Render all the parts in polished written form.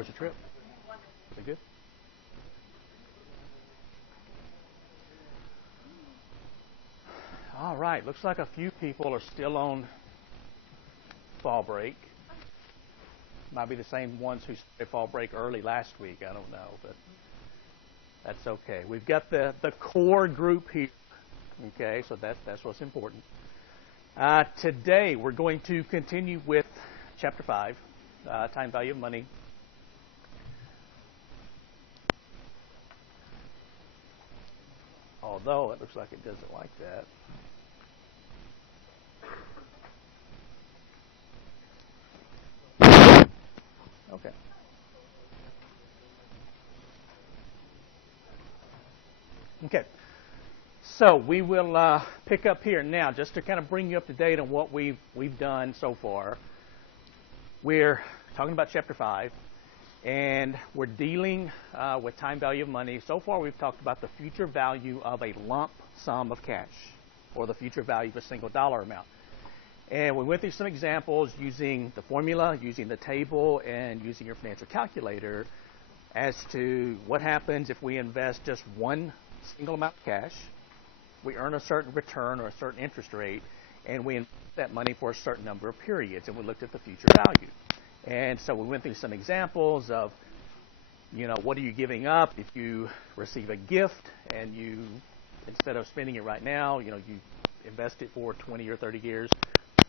was your trip? Was it good? All right. Looks like a few people are still on fall break. Might be the same ones who started fall break early last week. I don't know, but that's okay. We've got the core group here. Okay, so that's what's important. Today we're going to continue with chapter 5, time value of money. Although it looks like it doesn't like that. Okay. Okay. So we will pick up here now, just to kind of bring you up to date on what we've done so far. We're talking about chapter 5, and we're dealing with time value of money. So far, we've talked about the future value of a lump sum of cash, or the future value of a single dollar amount. And we went through some examples using the formula, using the table, and using your financial calculator as to what happens if we invest just one single amount of cash. We earn a certain return or a certain interest rate, and we invest that money for a certain number of periods, and we looked at the future value. And so we went through some examples of, what are you giving up if you receive a gift and you, instead of spending it right now, you invest it for 20 or 30 years.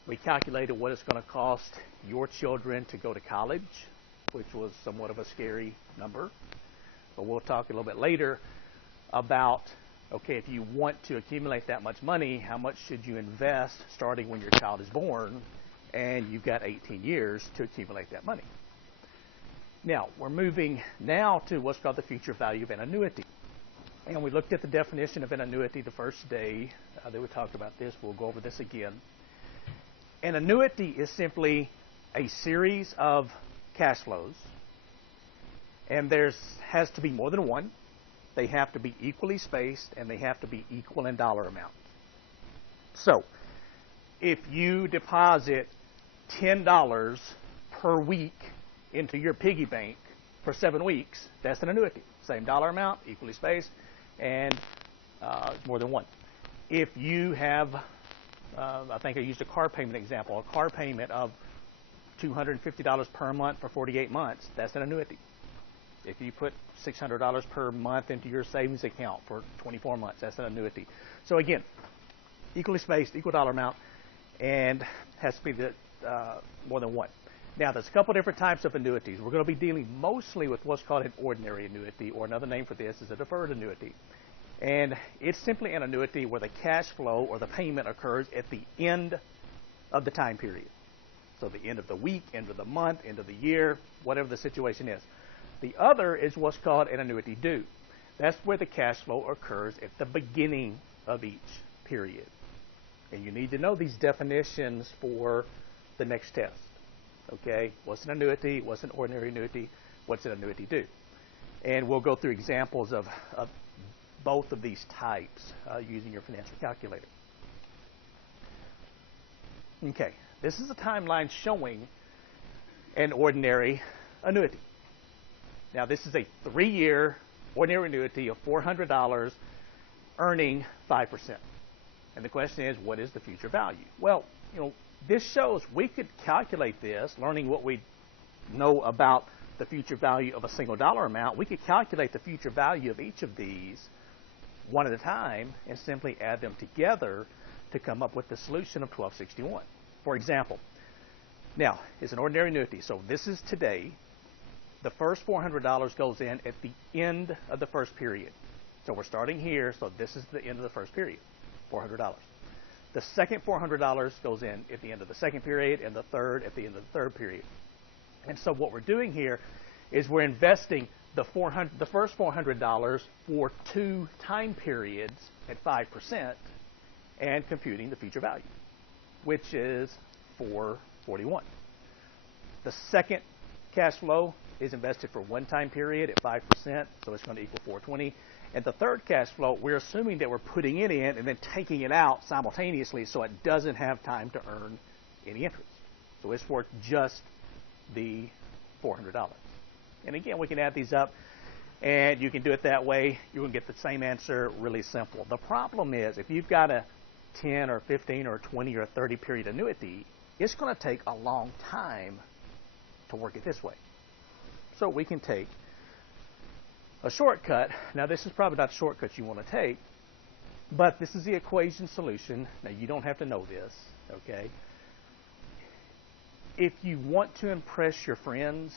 We calculated what it's going to cost your children to go to college, which was somewhat of a scary number. But we'll talk a little bit later about, okay, if you want to accumulate that much money, how much should you invest starting when your child is born, and you've got 18 years to accumulate that money. Now, we're moving now to what's called the future value of an annuity. And we looked at the definition of an annuity the first day that we talked about this. We'll go over this again. An annuity is simply a series of cash flows, and has to be more than one. They have to be equally spaced, and they have to be equal in dollar amount. So, if you deposit $10 per week into your piggy bank for 7 weeks, that's an annuity. Same dollar amount, equally spaced, and more than one. If you have, I think I used a car payment example, a car payment of $250 per month for 48 months, that's an annuity. If you put $600 per month into your savings account for 24 months, that's an annuity. So again, equally spaced, equal dollar amount, and has to be more than one. Now, there's a couple different types of annuities. We're going to be dealing mostly with what's called an ordinary annuity, or another name for this is a deferred annuity. And it's simply an annuity where the cash flow or the payment occurs at the end of the time period. So the end of the week, end of the month, end of the year, whatever the situation is. The other is what's called an annuity due. That's where the cash flow occurs at the beginning of each period. And you need to know these definitions for the next test. Okay, what's an annuity? What's an ordinary annuity? What's an annuity due? And we'll go through examples of both of these types using your financial calculator. Okay, this is a timeline showing an ordinary annuity. Now, this is a 3-year ordinary annuity of $400 earning 5%. And the question is, what is the future value? Well, this shows we could calculate this, learning what we know about the future value of a single dollar amount. We could calculate the future value of each of these one at a time and simply add them together to come up with the solution of 1261. For example, now, it's an ordinary annuity. So this is today. The first $400 goes in at the end of the first period. So we're starting here, so this is the end of the first period, $400. The second $400 goes in at the end of the second period, and the third at the end of the third period. And so what we're doing here is we're investing the first $400 for 2 time periods at 5% and computing the future value, which is $441. The second cash flow is invested for 1 time period at 5%, so it's going to equal $420. And the third cash flow, we're assuming that we're putting it in and then taking it out simultaneously so it doesn't have time to earn any interest. So it's for just the $400. And again, we can add these up, and you can do it that way. You can get the same answer really simple. The problem is if you've got a 10 or 15 or 20 or 30 period annuity, it's going to take a long time to work it this way. So we can take a shortcut. Now, this is probably not a shortcut you want to take, but this is the equation solution. Now, you don't have to know this, okay? If you want to impress your friends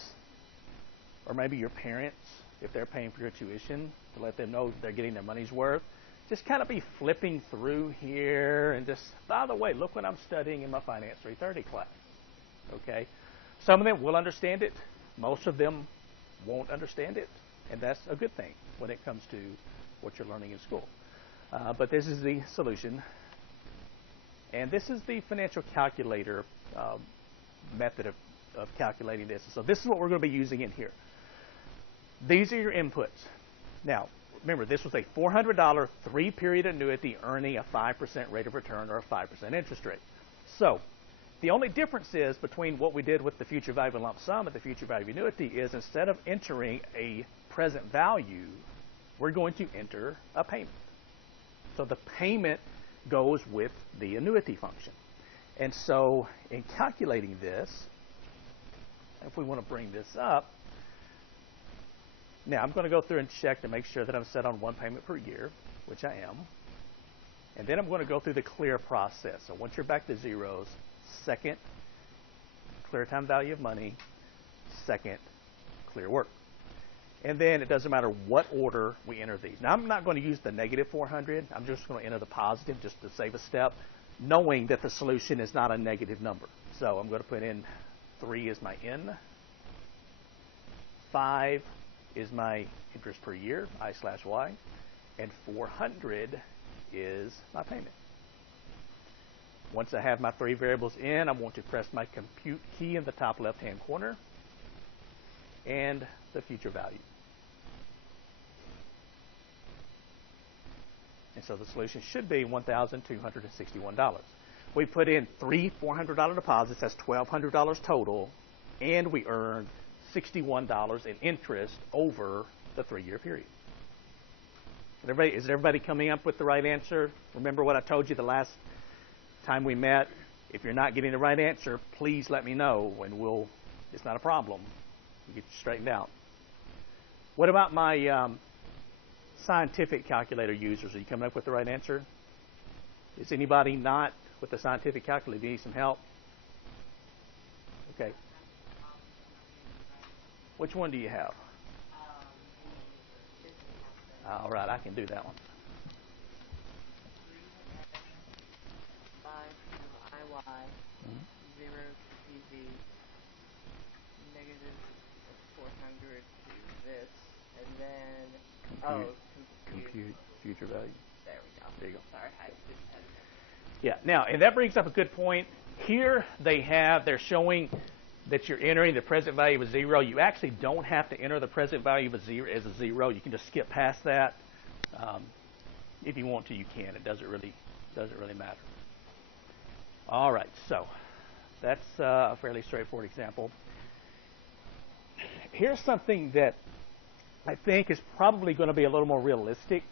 or maybe your parents, if they're paying for your tuition, to let them know they're getting their money's worth, just kind of be flipping through here and just, by the way, look what I'm studying in my Finance 330 class, okay? Some of them will understand it. Most of them won't understand it, and that's a good thing when it comes to what you're learning in school. But this is the solution, and this is the financial calculator method of calculating this. So this is what we're going to be using in here. These are your inputs. Now, remember, this was a $400 3-period annuity earning a 5% rate of return or a 5% interest rate. So the only difference is between what we did with the future value lump sum and the future value annuity is instead of entering a present value, we're going to enter a payment. So the payment goes with the annuity function. And so in calculating this, if we want to bring this up, now I'm going to go through and check to make sure that I'm set on one payment per year, which I am. And then I'm going to go through the clear process. So once you're back to zeros, second, clear time value of money, second, clear work. And then it doesn't matter what order we enter these. Now, I'm not going to use the negative 400. I'm just going to enter the positive just to save a step, knowing that the solution is not a negative number. So I'm going to put in 3 as my N, 5 is my interest per year, I/Y, and 400 is my payment. Once I have my 3 variables in, I want to press my compute key in the top left-hand corner and the future value. And so the solution should be $1,261. We put in 3 $400 deposits, that's $1,200 total, and we earned $61 in interest over the 3-year period. Is everybody coming up with the right answer? Remember what I told you the last time we met? If you're not getting the right answer, please let me know, and it's not a problem. We'll get you straightened out. What about my scientific calculator users? Are you coming up with the right answer? Is anybody not with the scientific calculator? Do you need some help? Okay. Which one do you have? All right, I can do that one. 5 to IY, 0 to PV, negative 400 to this, and then, compute future value. There we go. There you go. Sorry, I just had it. Yeah, now, and that brings up a good point. Here they're showing that you're entering the present value of 0. You actually don't have to enter the present value of as a 0. You can just skip past that. If you want to, you can. It doesn't really matter. All right, so that's a fairly straightforward example. Here's something that I think is probably going to be a little more realistic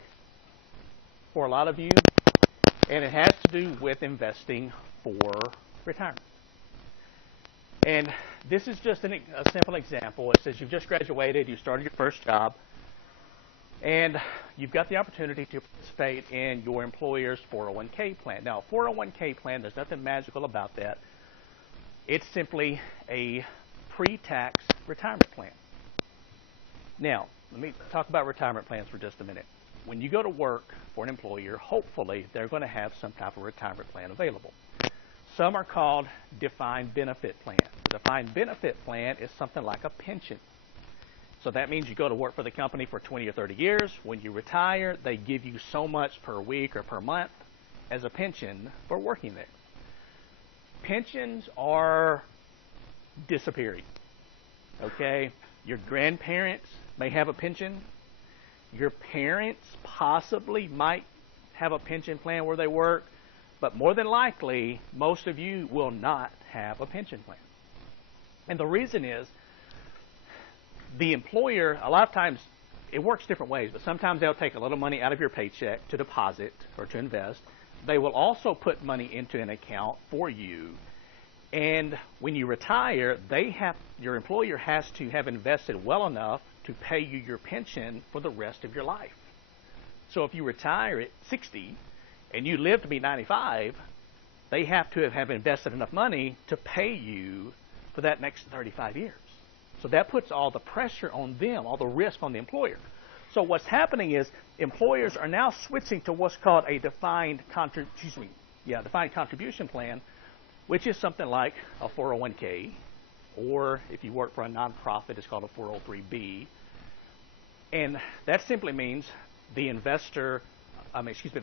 for a lot of you, and it has to do with investing for retirement. And this is just a simple example. It says you've just graduated, you started your first job, and you've got the opportunity to participate in your employer's 401k plan. Now, a 401k plan, there's nothing magical about that. It's simply a pre-tax retirement plan. Now, let me talk about retirement plans for just a minute. When you go to work for an employer, hopefully they're going to have some type of retirement plan available. Some are called defined benefit plans. The defined benefit plan is something like a pension. So that means you go to work for the company for 20 or 30 years. When you retire, they give you so much per week or per month as a pension for working there. Pensions are disappearing. Okay? Your grandparents may have a pension. Your parents possibly might have a pension plan where they work. But more than likely, most of you will not have a pension plan. And the reason is the employer, a lot of times, it works different ways, but sometimes they'll take a little money out of your paycheck to deposit or to invest. They will also put money into an account for you. And when you retire, your employer has to have invested well enough to pay you your pension for the rest of your life. So if you retire at 60 and you live to be 95, they have to have invested enough money to pay you for that next 35 years. So that puts all the pressure on them, all the risk on the employer. So what's happening is employers are now switching to what's called a defined contribution plan, which is something like a 401k, or if you work for a nonprofit, it's called a 403b. And that simply means the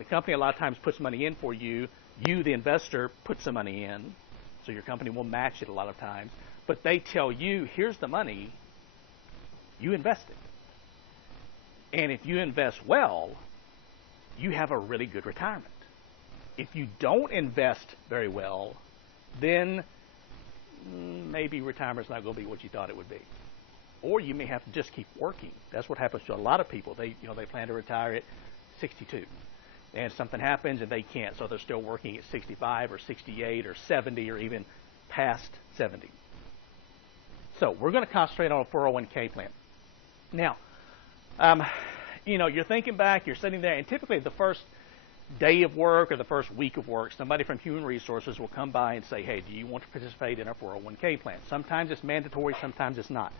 company a lot of times puts money in for you. You, the investor, put some money in, so your company will match it a lot of times. But they tell you, here's the money, you invest it. And if you invest well, you have a really good retirement. If you don't invest very well, then maybe retirement's not going to be what you thought it would be. Or you may have to just keep working. That's what happens to a lot of people. They plan to retire at 62. And something happens and they can't, so they're still working at 65 or 68 or 70 or even past 70. So we're going to concentrate on a 401k plan. Now, you're thinking back, you're sitting there, and typically the first day of work or the first week of work, somebody from Human Resources will come by and say, hey, do you want to participate in a 401k plan? Sometimes it's mandatory, sometimes it's not.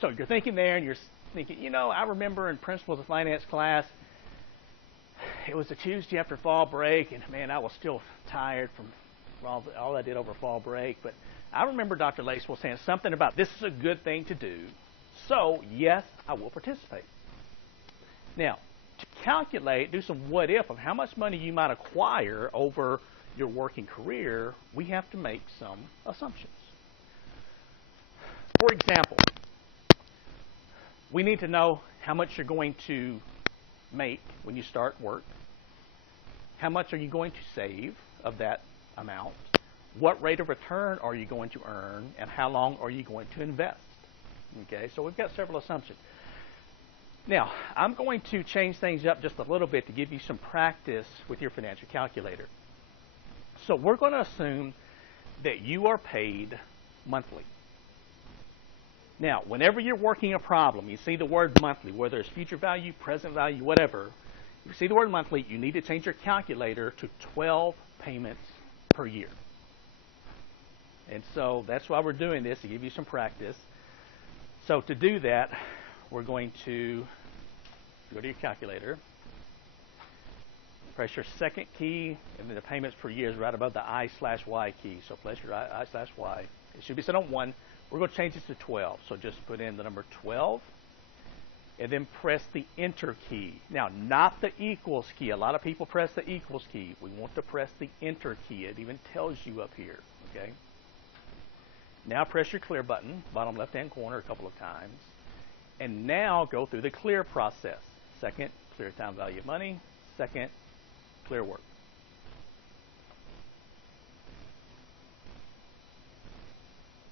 So you're thinking there, and you're thinking, I remember in Principles of Finance class, it was a Tuesday after fall break, and man, I was still tired from all I did over fall break. But I remember Dr. Lacewell saying something about this is a good thing to do, so yes, I will participate. Now, to calculate, do some what if of how much money you might acquire over your working career, we have to make some assumptions. For example, we need to know how much you're going to make when you start work. How much are you going to save of that amount? What rate of return are you going to earn? And how long are you going to invest? Okay, so we've got several assumptions. Now, I'm going to change things up just a little bit to give you some practice with your financial calculator. So we're going to assume that you are paid monthly. Now, whenever you're working a problem, you see the word monthly, whether it's future value, present value, whatever, if you see the word monthly, you need to change your calculator to 12 payments per year. And so that's why we're doing this, to give you some practice. So to do that, we're going to go to your calculator, press your second key, and then the payments per year is right above the I/Y key. So press your I/Y. It should be set on 1. We're going to change this to 12. So just put in the number 12, and then press the Enter key. Now, not the equals key. A lot of people press the equals key. We want to press the Enter key. It even tells you up here, okay? Now press your clear button, bottom left-hand corner, a couple of times. And now go through the clear process. Second, clear time value of money. Second, clear work.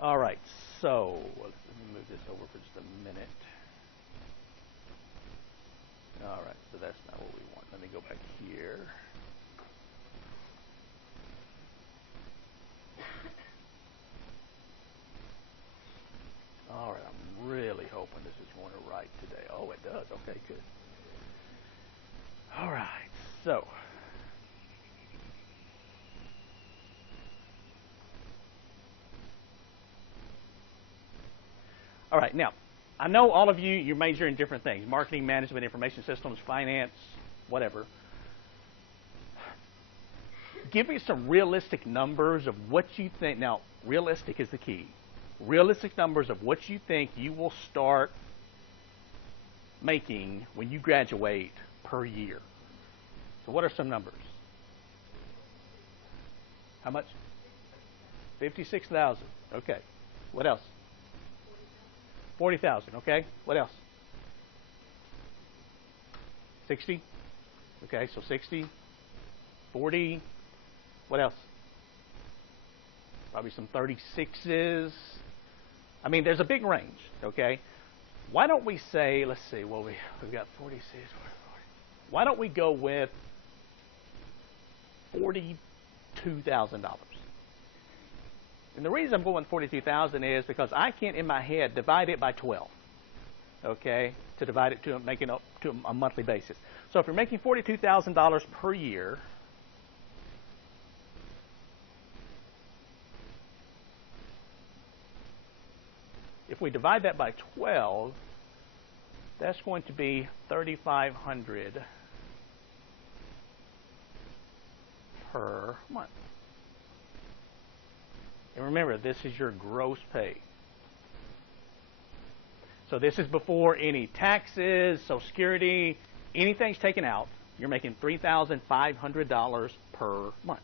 All right, so let me move this over for just a minute. All right, so that's not what we want. Let me go back here. All right, I'm really hoping this is going to write today. Oh, it does. Okay, good. All right, so all right, now, I know all of you, you major in different things: marketing, management, information systems, finance, whatever. Give me some realistic numbers of what you think. Now, realistic is the key. Realistic numbers of what you think you will start making when you graduate per year. So what are some numbers? How much? 56,000. Okay. What else? 40,000. Okay. What else? 60. Okay, so 60. 40. What else? probably some 36s. I mean, there's a big range, okay? Why don't we say, let's see, well, we've got 46. Why don't we go with $42,000? And the reason I'm going $42,000 is because I can, in my head, divide it by 12, okay, to divide it to make it up to a monthly basis. So if you're making $42,000 per year, if we divide that by 12, that's going to be $3,500 per month. And remember, this is your gross pay. So this is before any taxes, Social Security, anything's taken out. You're making $3,500 per month.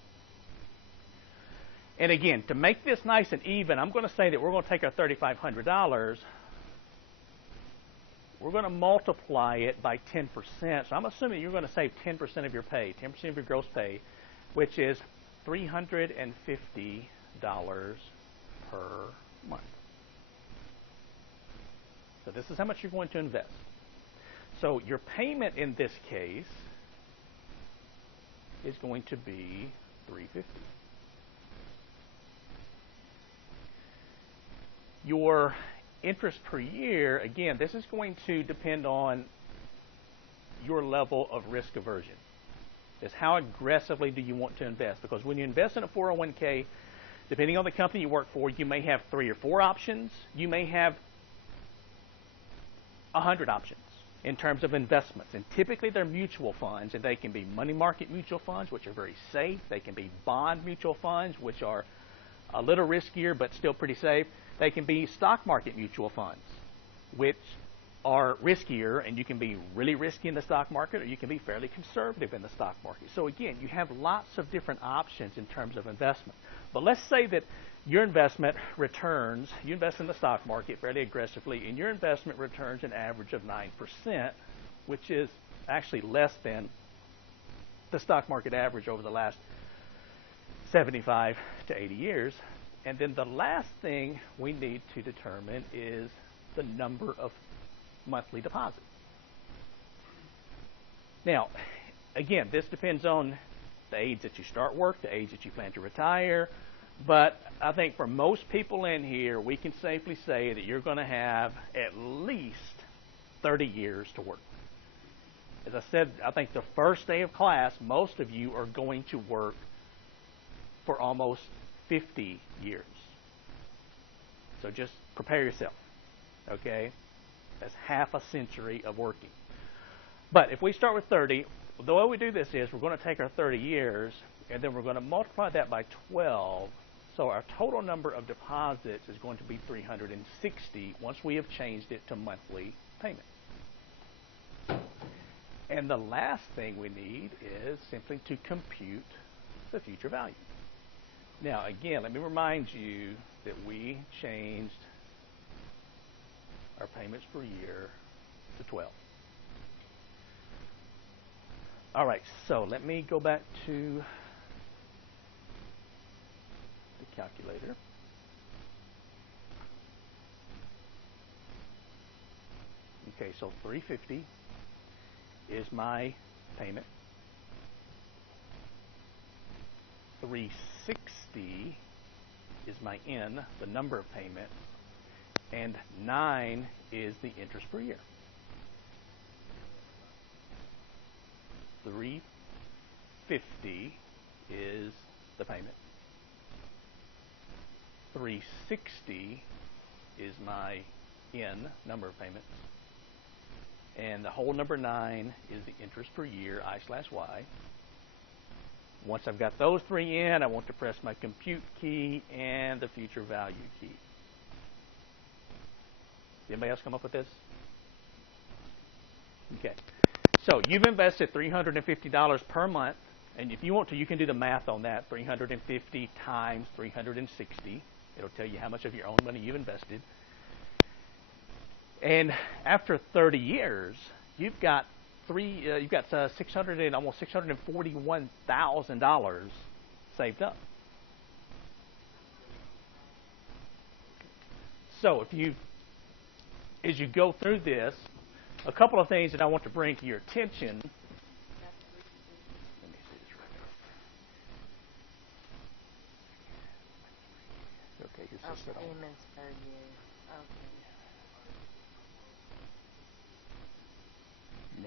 And again, to make this nice and even, I'm going to say that we're going to take our $3,500, we're going to multiply it by 10%. So I'm assuming you're going to save 10% of your pay, 10% of your gross pay, which is $350 per month. So this is how much you're going to invest. So your payment in this case is going to be $350. Your interest per year, again, this is going to depend on your level of risk aversion. Is how aggressively do you want to invest? Because when you invest in a 401k, depending on the company you work for, you may have 3 or 4 options. You may have 100 options in terms of investments. And typically they're mutual funds, and they can be money market mutual funds, which are very safe. They can be bond mutual funds, which are a little riskier but still pretty safe. They can be stock market mutual funds, which are riskier, and you can be really risky in the stock market, or you can be fairly conservative in the stock market. So again, you have lots of different options in terms of investment. But let's say that your investment returns, you invest in the stock market fairly aggressively, and your investment returns an average of 9%, which is actually less than the stock market average over the last 75 to 80 years. And then the last thing we need to determine is the number of monthly deposits. Now, again, this depends on the age that you start work, the age that you plan to retire, but I think for most people in here, we can safely say that you're going to have at least 30 years to work. As I said, I think the first day of class, most of you are going to work for almost 50 years. So just prepare yourself, okay? That's half a century of working. But if we start with 30, the way we do this is we're going to take our 30 years, and then we're going to multiply that by 12. So our total number of deposits is going to be 360 once we have changed it to monthly payment. And the last thing we need is simply to compute the future value. Now, again, let me remind you that we changed our payments per year to 12. All right, so let me go back to the calculator. Okay, so 350 is my payment. 360 is my N, the number of payment, and 9 is the interest per year. 350 is the payment. 360 is my N, number of payments. And the whole number 9 is the interest per year, I/Y. Once I've got those 3 in, I want to press my compute key and the future value key. Anybody else come up with this? Okay. So you've invested $350 per month, and if you want to, you can do the math on that. 350 times 360. It'll tell you how much of your own money you've invested. And after 30 years, you've got almost $641,000 saved up. So as you go through this, a couple of things that I want to bring to your attention. Let me see this right here. Okay, here's this little. Payments per year. Okay.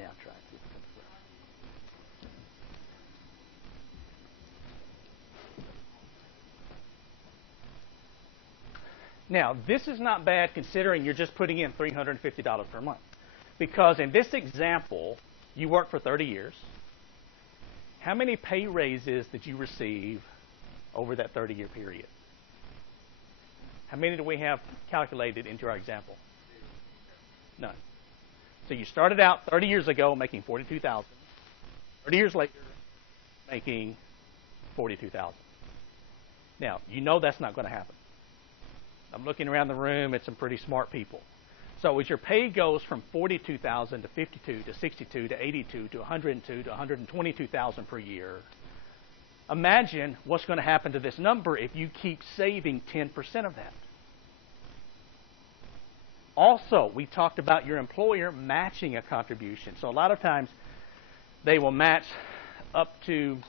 Now try and see if it comes through. Now, this is not bad considering you're just putting in $350 per month. Because in this example, you work for 30 years. How many pay raises did you receive over that 30-year period? How many do we have calculated into our example? None. So you started out 30 years ago making $42,000. 30 years later, making $42,000. Now, you know that's not going to happen. I'm looking around the room at some pretty smart people. So as your pay goes from $42,000 to $52,000 to $62,000 to $82,000 to $102,000 to $122,000 per year, imagine what's going to happen to this number if you keep saving 10% of that. Also, we talked about your employer matching a contribution. So a lot of times they will match up to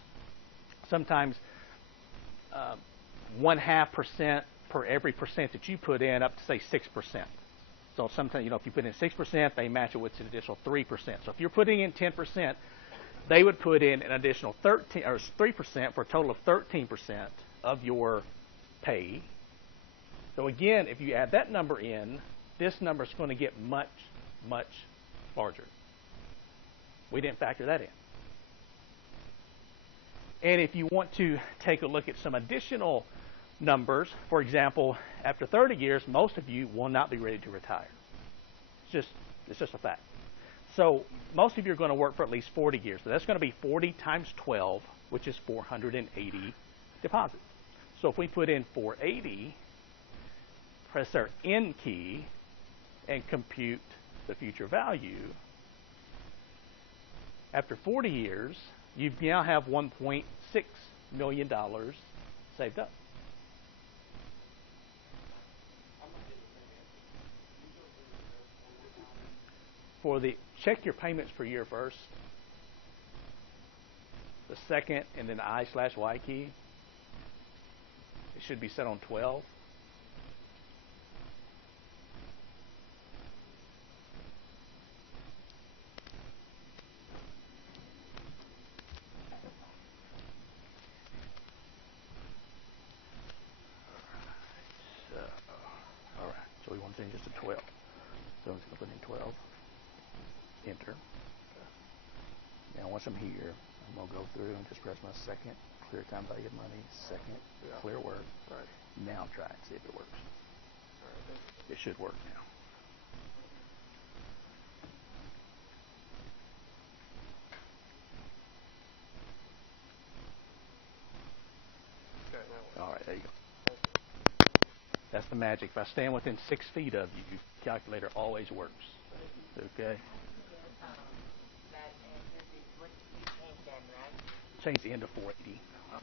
sometimes 0.5% per every percent that you put in, up to say 6%. So sometimes, if you put in 6%, they match it with an additional 3%. So if you're putting in 10%, they would put in an additional 3% for a total of 13% of your pay. So again, if you add that number in, this number is going to get much, much larger. We didn't factor that in. And if you want to take a look at some additional numbers, for example, after 30 years, most of you will not be ready to retire. It's just a fact. So most of you are going to work for at least 40 years. So that's going to be 40 times 12, which is 480 deposits. So if we put in 480, press our N key, and compute the future value, after 40 years, you now have $1.6 million saved up. Check your payments per year first. The second, and then the I/Y key. It should be set on 12. All right. So we want to change this to 12. So I'm just going to put in 12. Enter. Now once I'm here, I'm going to go through and just press my second clear time value of money, second clear work. Right. Now try and see if it works. Right. It should work now. Okay, all right, there you go. That's the magic. If I stand within 6 feet of you, calculator always works. Okay. Change the end to 480. So it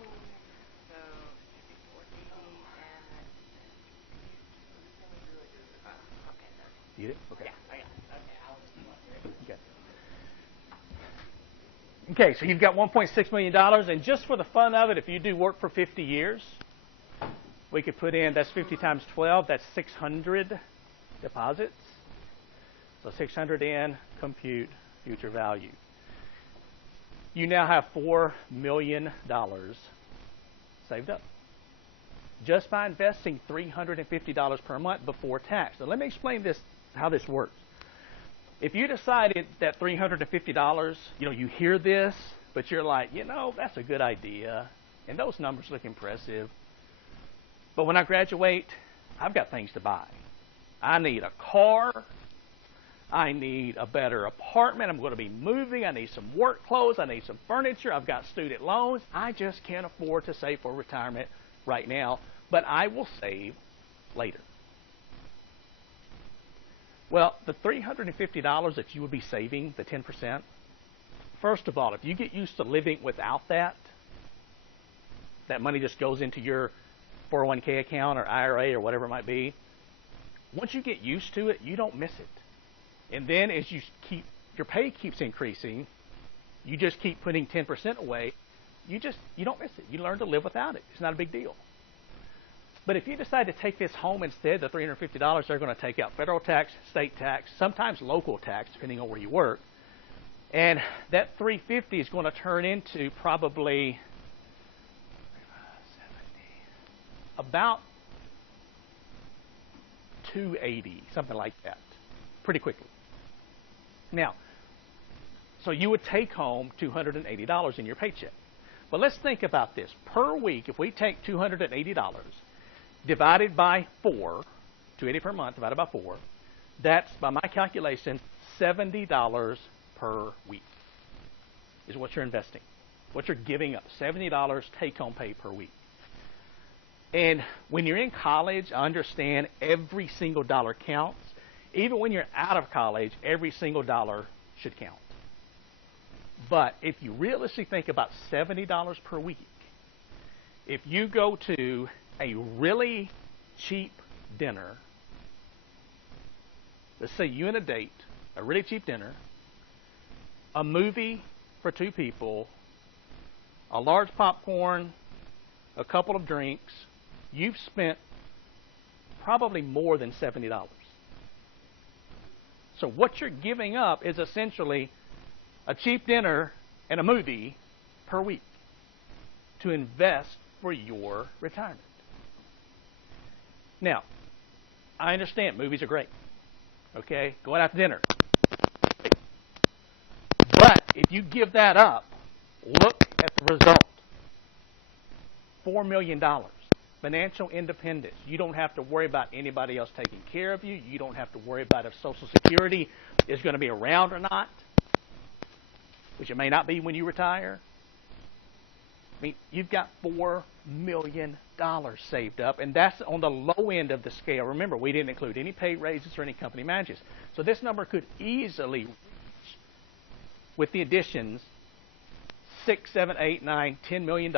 should be 480 and okay. You get it? Okay. Yeah, I got it. Okay, Okay, so you've got $1.6 million, and just for the fun of it, if you do work for 50 years, we could put in, that's 50 times 12, that's 600 deposits. So 600 in, compute future value. You now have $4 million saved up just by investing $350 per month before tax. Now let me explain how this works. If you decided that $350, you hear this, but you're like, that's a good idea, and those numbers look impressive, but when I graduate, I've got things to buy. I need a car. I need a better apartment. I'm going to be moving. I need some work clothes. I need some furniture. I've got student loans. I just can't afford to save for retirement right now, but I will save later. Well, the $350 that you would be saving, the 10%, first of all, if you get used to living without that money just goes into your 401k account or IRA or whatever it might be, Once you get used to it, you don't miss it. And then as your pay keeps increasing, you just keep putting 10% away, you don't miss it. You learn to live without it. It's not a big deal. But if you decide to take this home instead, the $350, they're going to take out federal tax, state tax, sometimes local tax, depending on where you work. And that $350 is going to turn into probably about $280, something like that, pretty quickly. Now, so you would take home $280 in your paycheck. But let's think about this. Per week, if we take $280 divided by 4, $280 per month divided by 4, that's, by my calculation, $70 per week is what you're investing, what you're giving up, $70 take-home pay per week. And when you're in college, I understand every single dollar counts. Even when you're out of college, every single dollar should count. But if you realistically think about $70 per week, if you go to a really cheap dinner, let's say you and a date, a really cheap dinner, a movie for 2 people, a large popcorn, a couple of drinks, you've spent probably more than $70. So what you're giving up is essentially a cheap dinner and a movie per week to invest for your retirement. Now, I understand movies are great. Okay? Going out to dinner. But if you give that up, look at the result. $4 million. Financial independence. You don't have to worry about anybody else taking care of you. You don't have to worry about if Social Security is going to be around or not, which it may not be when you retire. I mean, you've got $4 million saved up, and that's on the low end of the scale. Remember, we didn't include any pay raises or any company matches. So this number could easily reach, with the additions, $6, $7, $8, $9, $10 million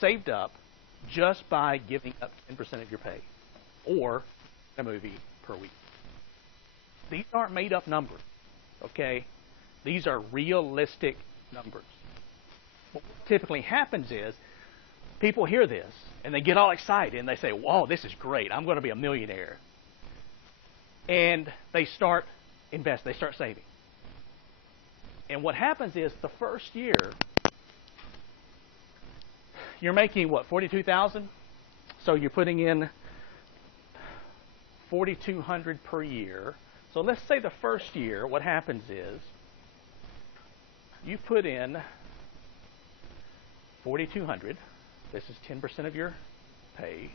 saved up just by giving up 10% of your pay or a movie per week. These aren't made up numbers, okay? These are realistic numbers. What typically happens is people hear this and they get all excited and they say, whoa, this is great. I'm going to be a millionaire. And they start investing. They start saving. And what happens is the first year, you're making, what, $42,000? So you're putting in $4,200 per year. So let's say the first year, what happens is you put in $4,200. This is 10% of your pay.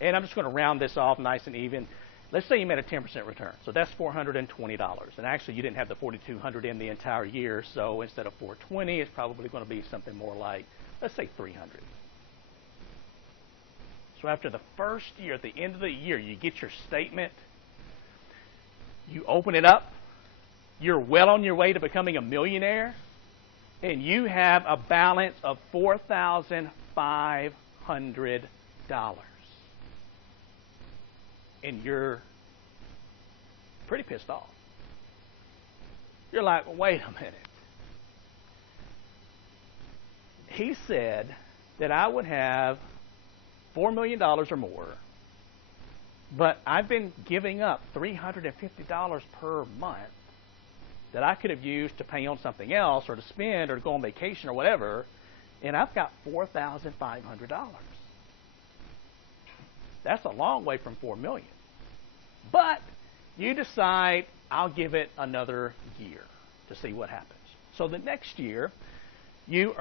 And I'm just going to round this off nice and even. Let's say you made a 10% return. So that's $420. And actually, you didn't have the $4,200 in the entire year. So instead of $420, it's probably going to be something more like, let's say, $300. So after the first year, at the end of the year, you get your statement. You open it up. You're well on your way to becoming a millionaire. And you have a balance of $4,500. And you're pretty pissed off. You're like, wait a minute. He said that I would have $4 million or more, but I've been giving up $350 per month that I could have used to pay on something else or to spend or to go on vacation or whatever, and I've got $4,500. That's a long way from $4 million. But you decide, I'll give it another year to see what happens. So the next year, you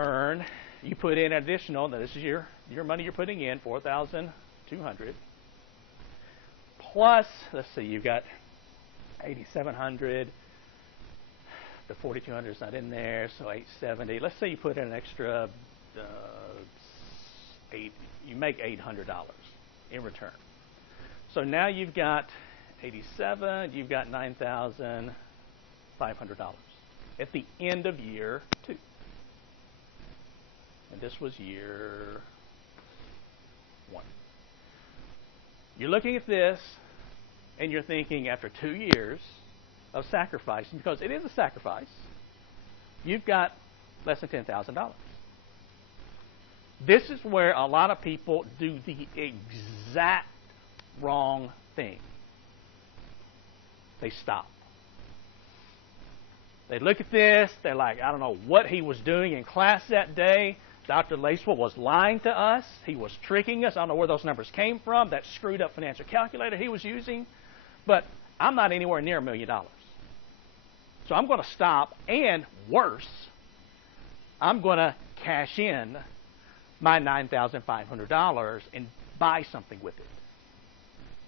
put in additional, now this is your money you're putting in, $4,200. Plus, let's see, you've got $8,700. The $4,200 is not in there, so $870. Let's say you put in an extra you make $800 in return. So now you've got $87, you've got $9,500 at the end of year 2. And this was year 1. You're looking at this, and you're thinking after 2 years of sacrificing, because it is a sacrifice, you've got less than $10,000. This is where a lot of people do the exact wrong thing. They stop. They look at this, they're like, I don't know what he was doing in class that day. Dr. Lacewell was lying to us. He was tricking us. I don't know where those numbers came from, that screwed up financial calculator he was using. But I'm not anywhere near $1 million. So I'm going to stop, and worse, I'm going to cash in my $9,500 and buy something with it.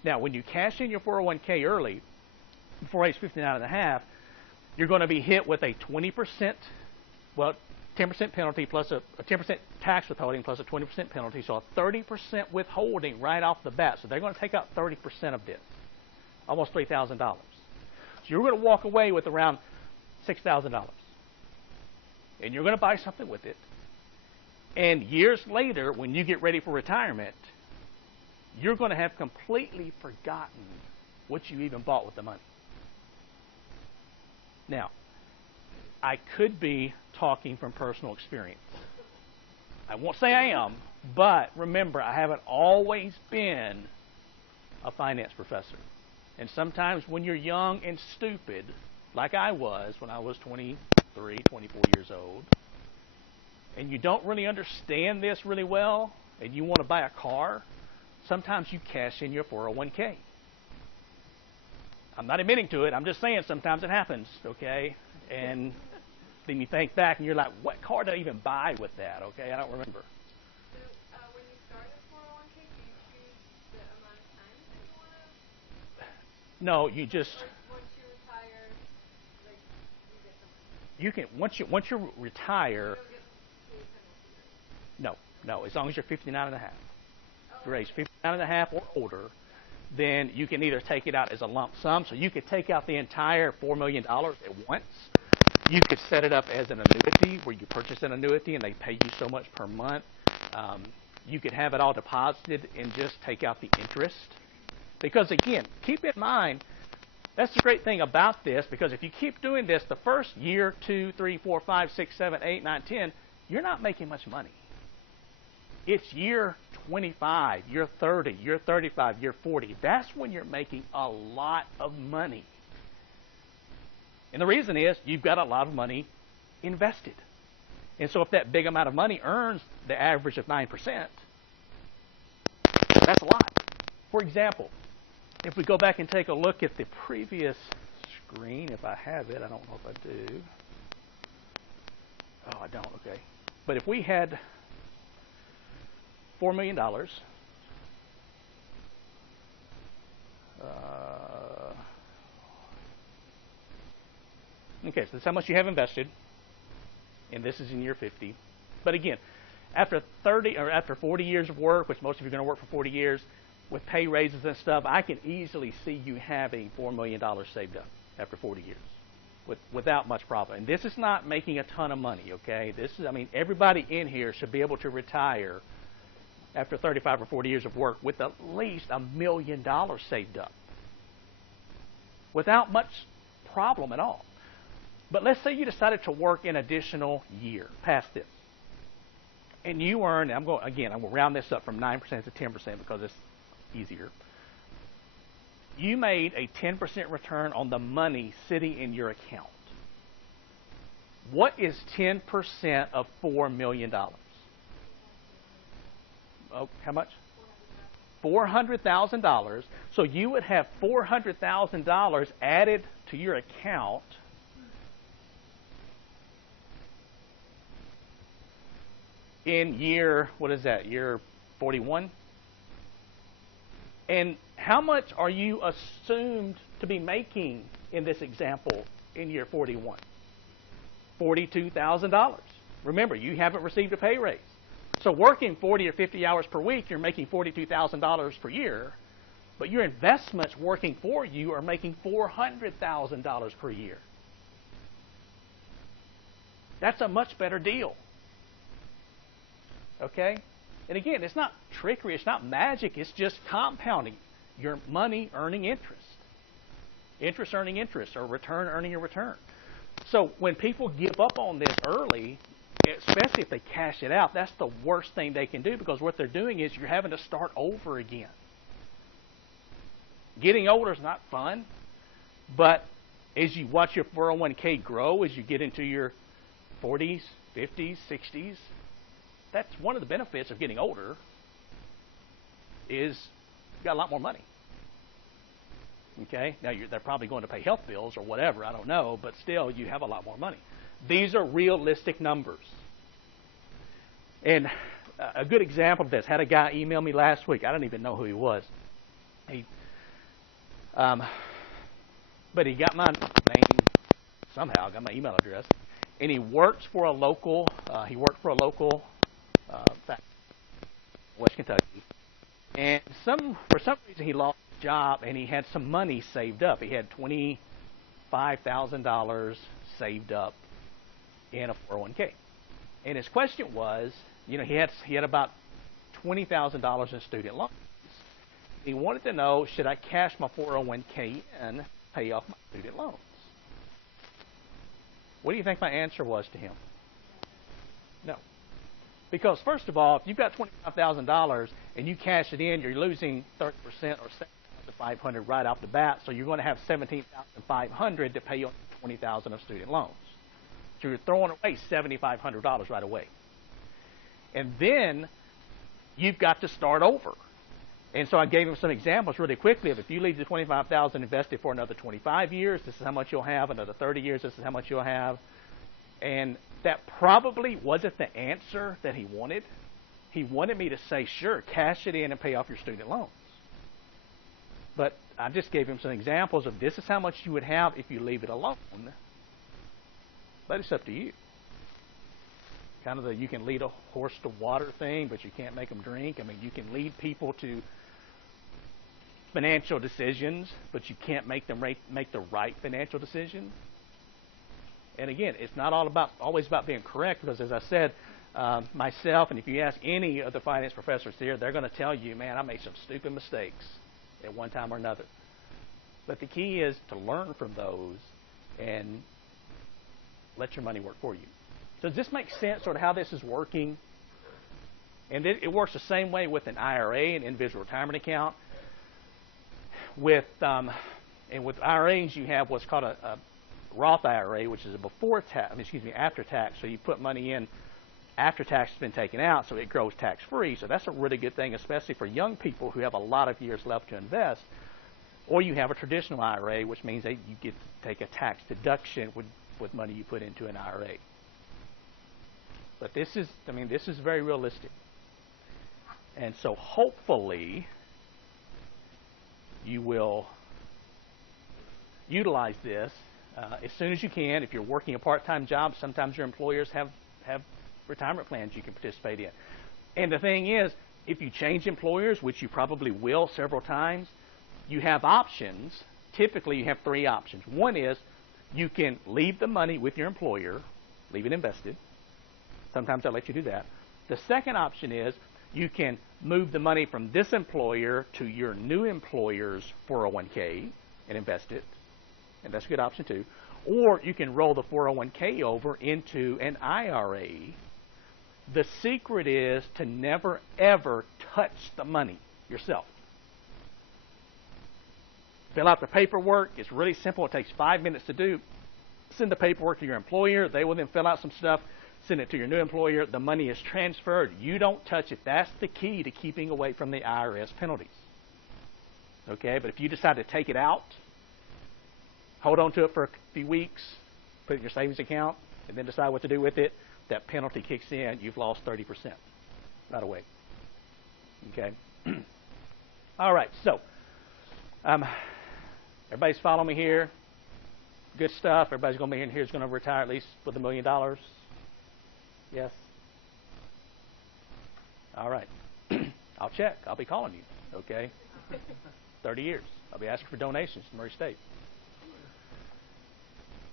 Now, when you cash in your 401k early, before age 59 and a half, you're going to be hit with a 20%, 10% penalty plus a 10% tax withholding plus a 20% penalty, so a 30% withholding right off the bat. So they're going to take out 30% of this, almost $3,000. So you're going to walk away with around $6,000. And you're going to buy something with it. And years later, when you get ready for retirement, you're going to have completely forgotten what you even bought with the money. Now, I could be talking from personal experience. I won't say I am, but remember, I haven't always been a finance professor. And sometimes when you're young and stupid, like I was when I was 23, 24 years old, and you don't really understand this really well, and you want to buy a car, sometimes you cash in your 401k. I'm not admitting to it. I'm just saying sometimes it happens, okay? And then you think back and you're like, what car did I even buy with that, okay? I don't remember. So when you start a 401k, do you choose the amount of time that you want to? No, you just... Once you retire, like, you get the money. You can, once you retire... You don't get paid penalty, right? No, as long as you're 59 and a half. If you're age Okay. 59 and a half or older, then you can either take it out as a lump sum. So you could take out the entire $4 million at once. You could set it up as an annuity where you purchase an annuity and they pay you so much per month. You could have it all deposited and just take out the interest. Because again, keep in mind, that's the great thing about this, because if you keep doing this the first year, 2, 3, 4, 5, 6, 7, 8, 9, 10, you're not making much money. It's year 25, year 30, year 35, year 40. That's when you're making a lot of money. And the reason is you've got a lot of money invested. And so if that big amount of money earns the average of 9%, that's a lot. For example, if we go back and take a look at the previous screen, if I have it, I don't know if I do. Oh, I don't, okay. But if we had $4 million, okay, so that's how much you have invested, and this is in year 50. But again, after 30 or after 40 years of work, which most of you are going to work for 40 years, with pay raises and stuff, I can easily see you having $4 million saved up after 40 years, without much problem. And this is not making a ton of money, okay? This is, I mean, everybody in here should be able to retire after 35 or 40 years of work with at least $1 million saved up, without much problem at all. But let's say you decided to work an additional year past this, and you earn, I'm going to round this up from 9% to 10% because it's easier. You made a 10% return on the money sitting in your account. What is 10% of $4 million? Oh, how much? $400,000. So you would have $400,000 added to your account in year, what is that, year 41? And how much are you assumed to be making in this example in year 41? $42,000. Remember, you haven't received a pay raise. So working 40 or 50 hours per week, you're making $42,000 per year, but your investments working for you are making $400,000 per year. That's a much better deal. Okay? And again, it's not trickery, it's not magic, it's just compounding. your money earning interest. Interest earning interest, or return earning a return. So when people give up on this early, especially if they cash it out, that's the worst thing they can do, because what they're doing is you're having to start over again. Getting older is not fun, but as you watch your 401k grow, as you get into your 40s, 50s, 60s, that's one of the benefits of getting older, is you've got a lot more money. Okay? Now, they're probably going to pay health bills or whatever, I don't know, but still, you have a lot more money. These are realistic numbers. And a good example of this, had a guy email me last week. I don't even know who he was. But he got my name somehow, got my email address, and he worked for a local West Kentucky, and for some reason he lost his job, and he had some money saved up. He had $25,000 saved up in a 401k, and his question was, he had about $20,000 in student loans. He wanted to know, should I cash my 401k in, pay off my student loans? What do you think my answer was to him? No. Because first of all, if you've got $25,000 and you cash it in, you're losing 30% or $7,500 right off the bat, so you're going to have $17,500 to pay on $20,000 of student loans. So you're throwing away $7,500 right away. And then you've got to start over. And so I gave him some examples really quickly of, if you leave the $25,000 invested for another 25 years, this is how much you'll have. Another 30 years, this is how much you'll have. And that probably wasn't the answer that he wanted. He wanted me to say, sure, cash it in and pay off your student loans. But I just gave him some examples of, this is how much you would have if you leave it alone. But it's up to you. Kind of you can lead a horse to water thing, but you can't make them drink. I mean, you can lead people to financial decisions, but you can't make them make the right financial decision. And again, it's not always about being correct, because as I said, myself, and if you ask any of the finance professors here, they're going to tell you, man, I made some stupid mistakes at one time or another. But the key is to learn from those and let your money work for you. Does this make sense, sort of how this is working? And it works the same way with an IRA, an individual retirement account. With IRAs, you have what's called a Roth IRA, which is after tax. So you put money in after tax has been taken out, so it grows tax-free. So that's a really good thing, especially for young people who have a lot of years left to invest. Or you have a traditional IRA, which means that you get to take a tax deduction with money you put into an IRA. But this is very realistic. And so hopefully you will utilize this as soon as you can. If you're working a part-time job, sometimes your employers have retirement plans you can participate in. And the thing is, if you change employers, which you probably will several times, you have options. Typically, you have three options. One is you can leave the money with your employer, leave it invested. Sometimes they'll let you do that. The second option is you can move the money from this employer to your new employer's 401k and invest it. And that's a good option too. Or you can roll the 401k over into an IRA. The secret is to never, ever touch the money yourself. Fill out the paperwork. It's really simple. It takes 5 minutes to do. Send the paperwork to your employer. They will then fill out some stuff. Send it to your new employer. The money is transferred. You don't touch it. That's the key to keeping away from the IRS penalties. Okay, but if you decide to take it out, hold on to it for a few weeks, put it in your savings account, and then decide what to do with it, that penalty kicks in. You've lost 30% right away. Okay. All right. So, everybody's following me here. Good stuff. Everybody's going to be in here is going to retire at least with $1 million. Yes? All right. I'll check. I'll be calling you. Okay? 30 years. I'll be asking for donations to Murray State.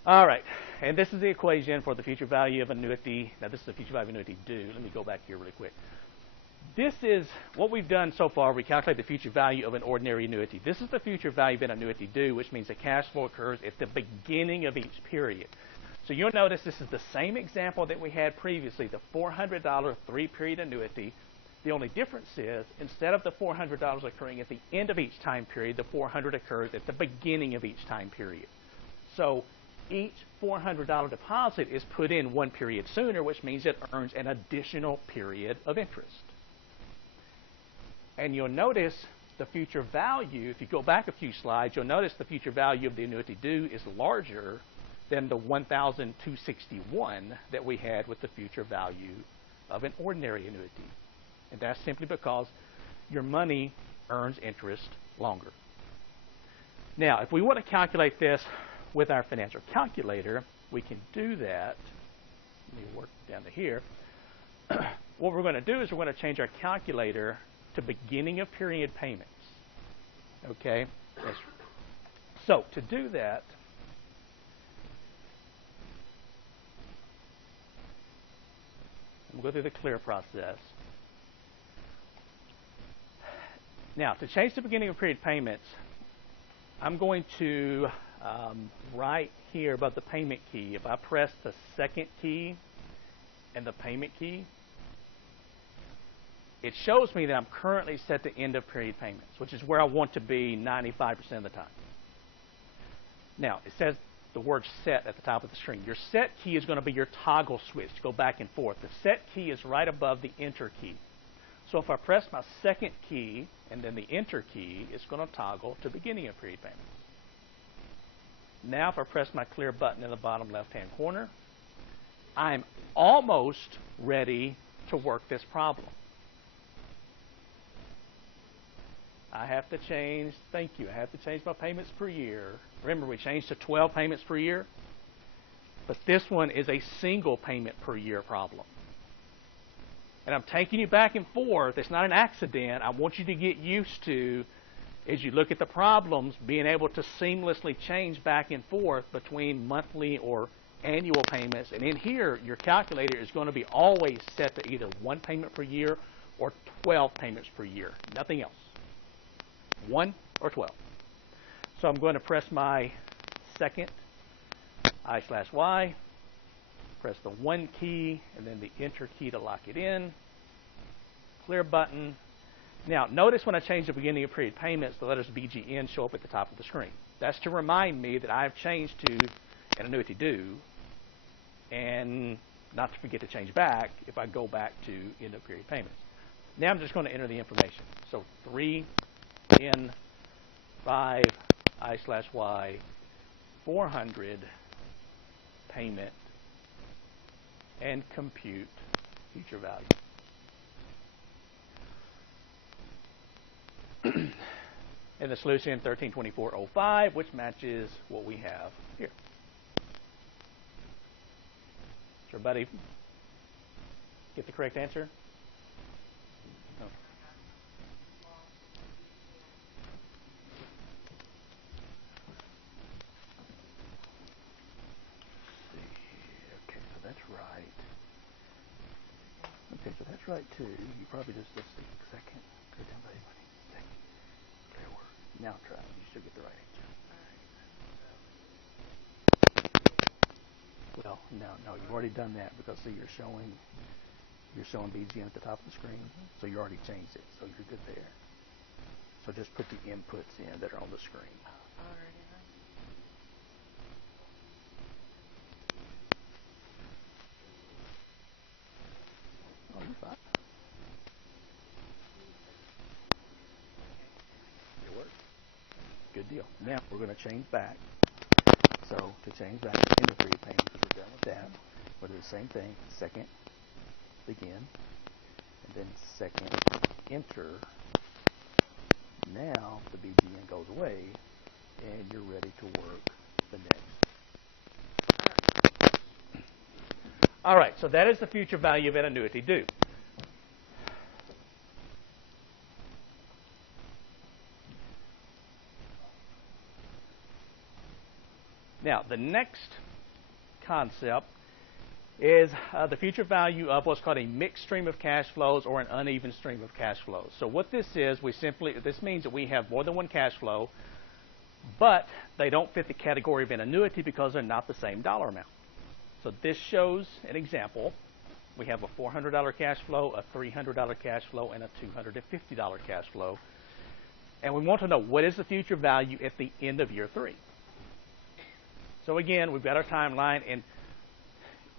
All right. And this is the equation for the future value of annuity. Now, this is the future value of annuity due. Let me go back here really quick. This is what we've done so far. We calculate the future value of an ordinary annuity. This is the future value of an annuity due, which means the cash flow occurs at the beginning of each period. So you'll notice this is the same example that we had previously, the $400 3-period annuity. The only difference is instead of the $400 occurring at the end of each time period, the $400 occurs at the beginning of each time period. So each $400 deposit is put in one period sooner, which means it earns an additional period of interest. And you'll notice the future value, if you go back a few slides, you'll notice the future value of the annuity due is larger than the $1,261 that we had with the future value of an ordinary annuity. And that's simply because your money earns interest longer. Now, if we want to calculate this with our financial calculator, we can do that. Let me work down to here. What we're going to do is we're going to change our calculator to beginning of period payments. Okay? So to do that, we'll go through the clear process. Now, to change the beginning of period payments, I'm going to right here above the payment key, if I press the second key and the payment key, it shows me that I'm currently set to end of period payments, which is where I want to be 95% of the time. Now, it says the word set at the top of the screen. Your set key is going to be your toggle switch to go back and forth. The set key is right above the enter key. So if I press my second key and then the enter key, it's going to toggle to beginning of period payments. Now if I press my clear button in the bottom left-hand corner, I'm almost ready to work this problem. I have to change, thank you, I have to change my payments per year. Remember, we changed to 12 payments per year, but this one is a single payment per year problem. And I'm taking you back and forth. It's not an accident. I want you to get used to, as you look at the problems, being able to seamlessly change back and forth between monthly or annual payments. And in here, your calculator is going to be always set to either 1 payment per year or 12 payments per year. Nothing else. 1 or 12. So I'm going to press my second I/Y, press the 1 key, and then the enter key to lock it in. Clear button. Now, notice when I change the beginning of period payments, the letters BGN show up at the top of the screen. That's to remind me that I've changed to an annuity due, and not to forget to change back if I go back to end of period payments. Now I'm just going to enter the information. So 3N 5 I/Y 400 payment and compute future value. And the solution 1324.05, which matches what we have here. Does everybody get the correct answer? No. Okay, so that's right. Okay, so that's right too. You probably just, let's see, second. Now try. You should get the right answer. Well, no, you've already done that because see, you're showing BGN at the top of the screen, so you already changed it, so you're good there. So just put the inputs in that are on the screen. Oh, you're fine. It worked. Good deal. Now we're going to change back. So to change back to end of period payments, because we're done with that, we'll do the same thing. Second, begin, and then second, enter. Now the BGN goes away, and you're ready to work the next. All right, so that is the future value of an annuity due. Now, the next concept is the future value of what's called a mixed stream of cash flows or an uneven stream of cash flows. So what this is, this means that we have more than one cash flow, but they don't fit the category of an annuity because they're not the same dollar amount. So this shows an example. We have a $400 cash flow, a $300 cash flow, and a $250 cash flow. And we want to know what is the future value at the end of year 3. So again, we've got our timeline, and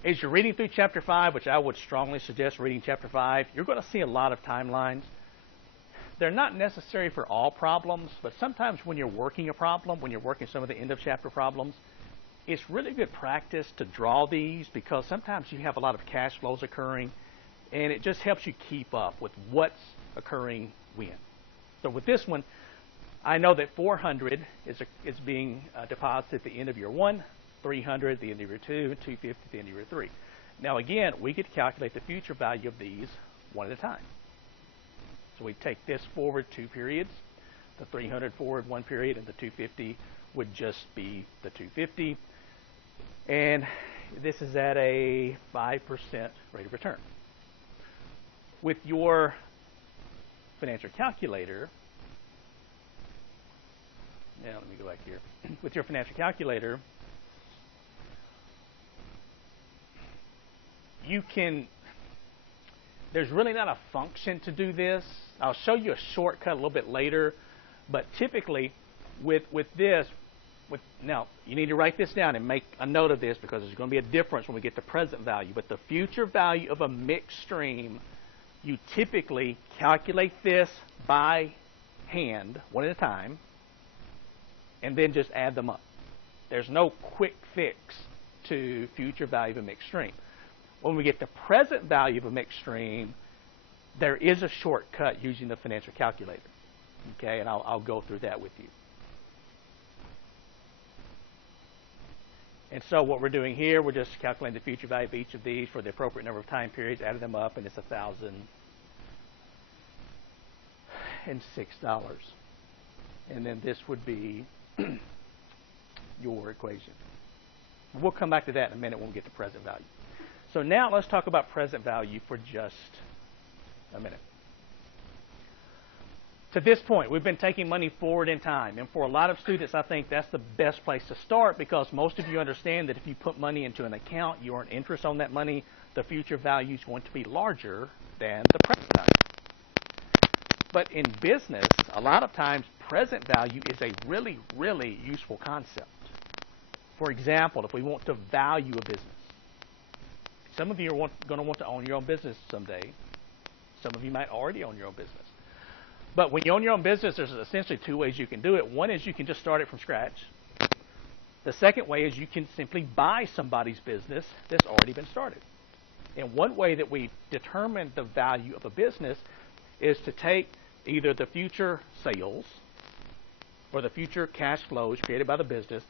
as you're reading through chapter 5, which I would strongly suggest reading chapter 5, you're going to see a lot of timelines. They're not necessary for all problems, but sometimes when you're working a problem, when you're working some of the end of chapter problems, it's really good practice to draw these because sometimes you have a lot of cash flows occurring, and it just helps you keep up with what's occurring when. So with this one, I know that 400 is being deposited at the end of year 1, 300 at the end of year 2, 250 at the end of year 3. Now again, we could calculate the future value of these one at a time. So we take this forward 2 periods, the 300 forward 1 period, and the 250 would just be the 250. And this is at a 5% rate of return. With your financial calculator, now let me go back here. With your financial calculator, there's really not a function to do this. I'll show you a shortcut a little bit later, but typically with this, now you need to write this down and make a note of this because there's going to be a difference when we get to present value. But the future value of a mixed stream, you typically calculate this by hand, one at a time, and then just add them up. There's no quick fix to future value of a mixed stream. When we get to present value of a mixed stream, there is a shortcut using the financial calculator. Okay, and I'll go through that with you. And so what we're doing here, we're just calculating the future value of each of these for the appropriate number of time periods, adding them up, and it's $1,006. And then this would be your equation. We'll come back to that in a minute when we get to present value. So now let's talk about present value for just a minute. To this point, we've been taking money forward in time. And for a lot of students, I think that's the best place to start because most of you understand that if you put money into an account, you earn interest on that money, the future value is going to be larger than the present value. But in business, a lot of times, present value is a really, really useful concept. For example, if we want to value a business, some of you are going to want to own your own business someday. Some of you might already own your own business. But when you own your own business, there's essentially 2 ways you can do it. One is you can just start it from scratch. The second way is you can simply buy somebody's business that's already been started. And one way that we determine the value of a business is to take either the future sales or the future cash flows created by the business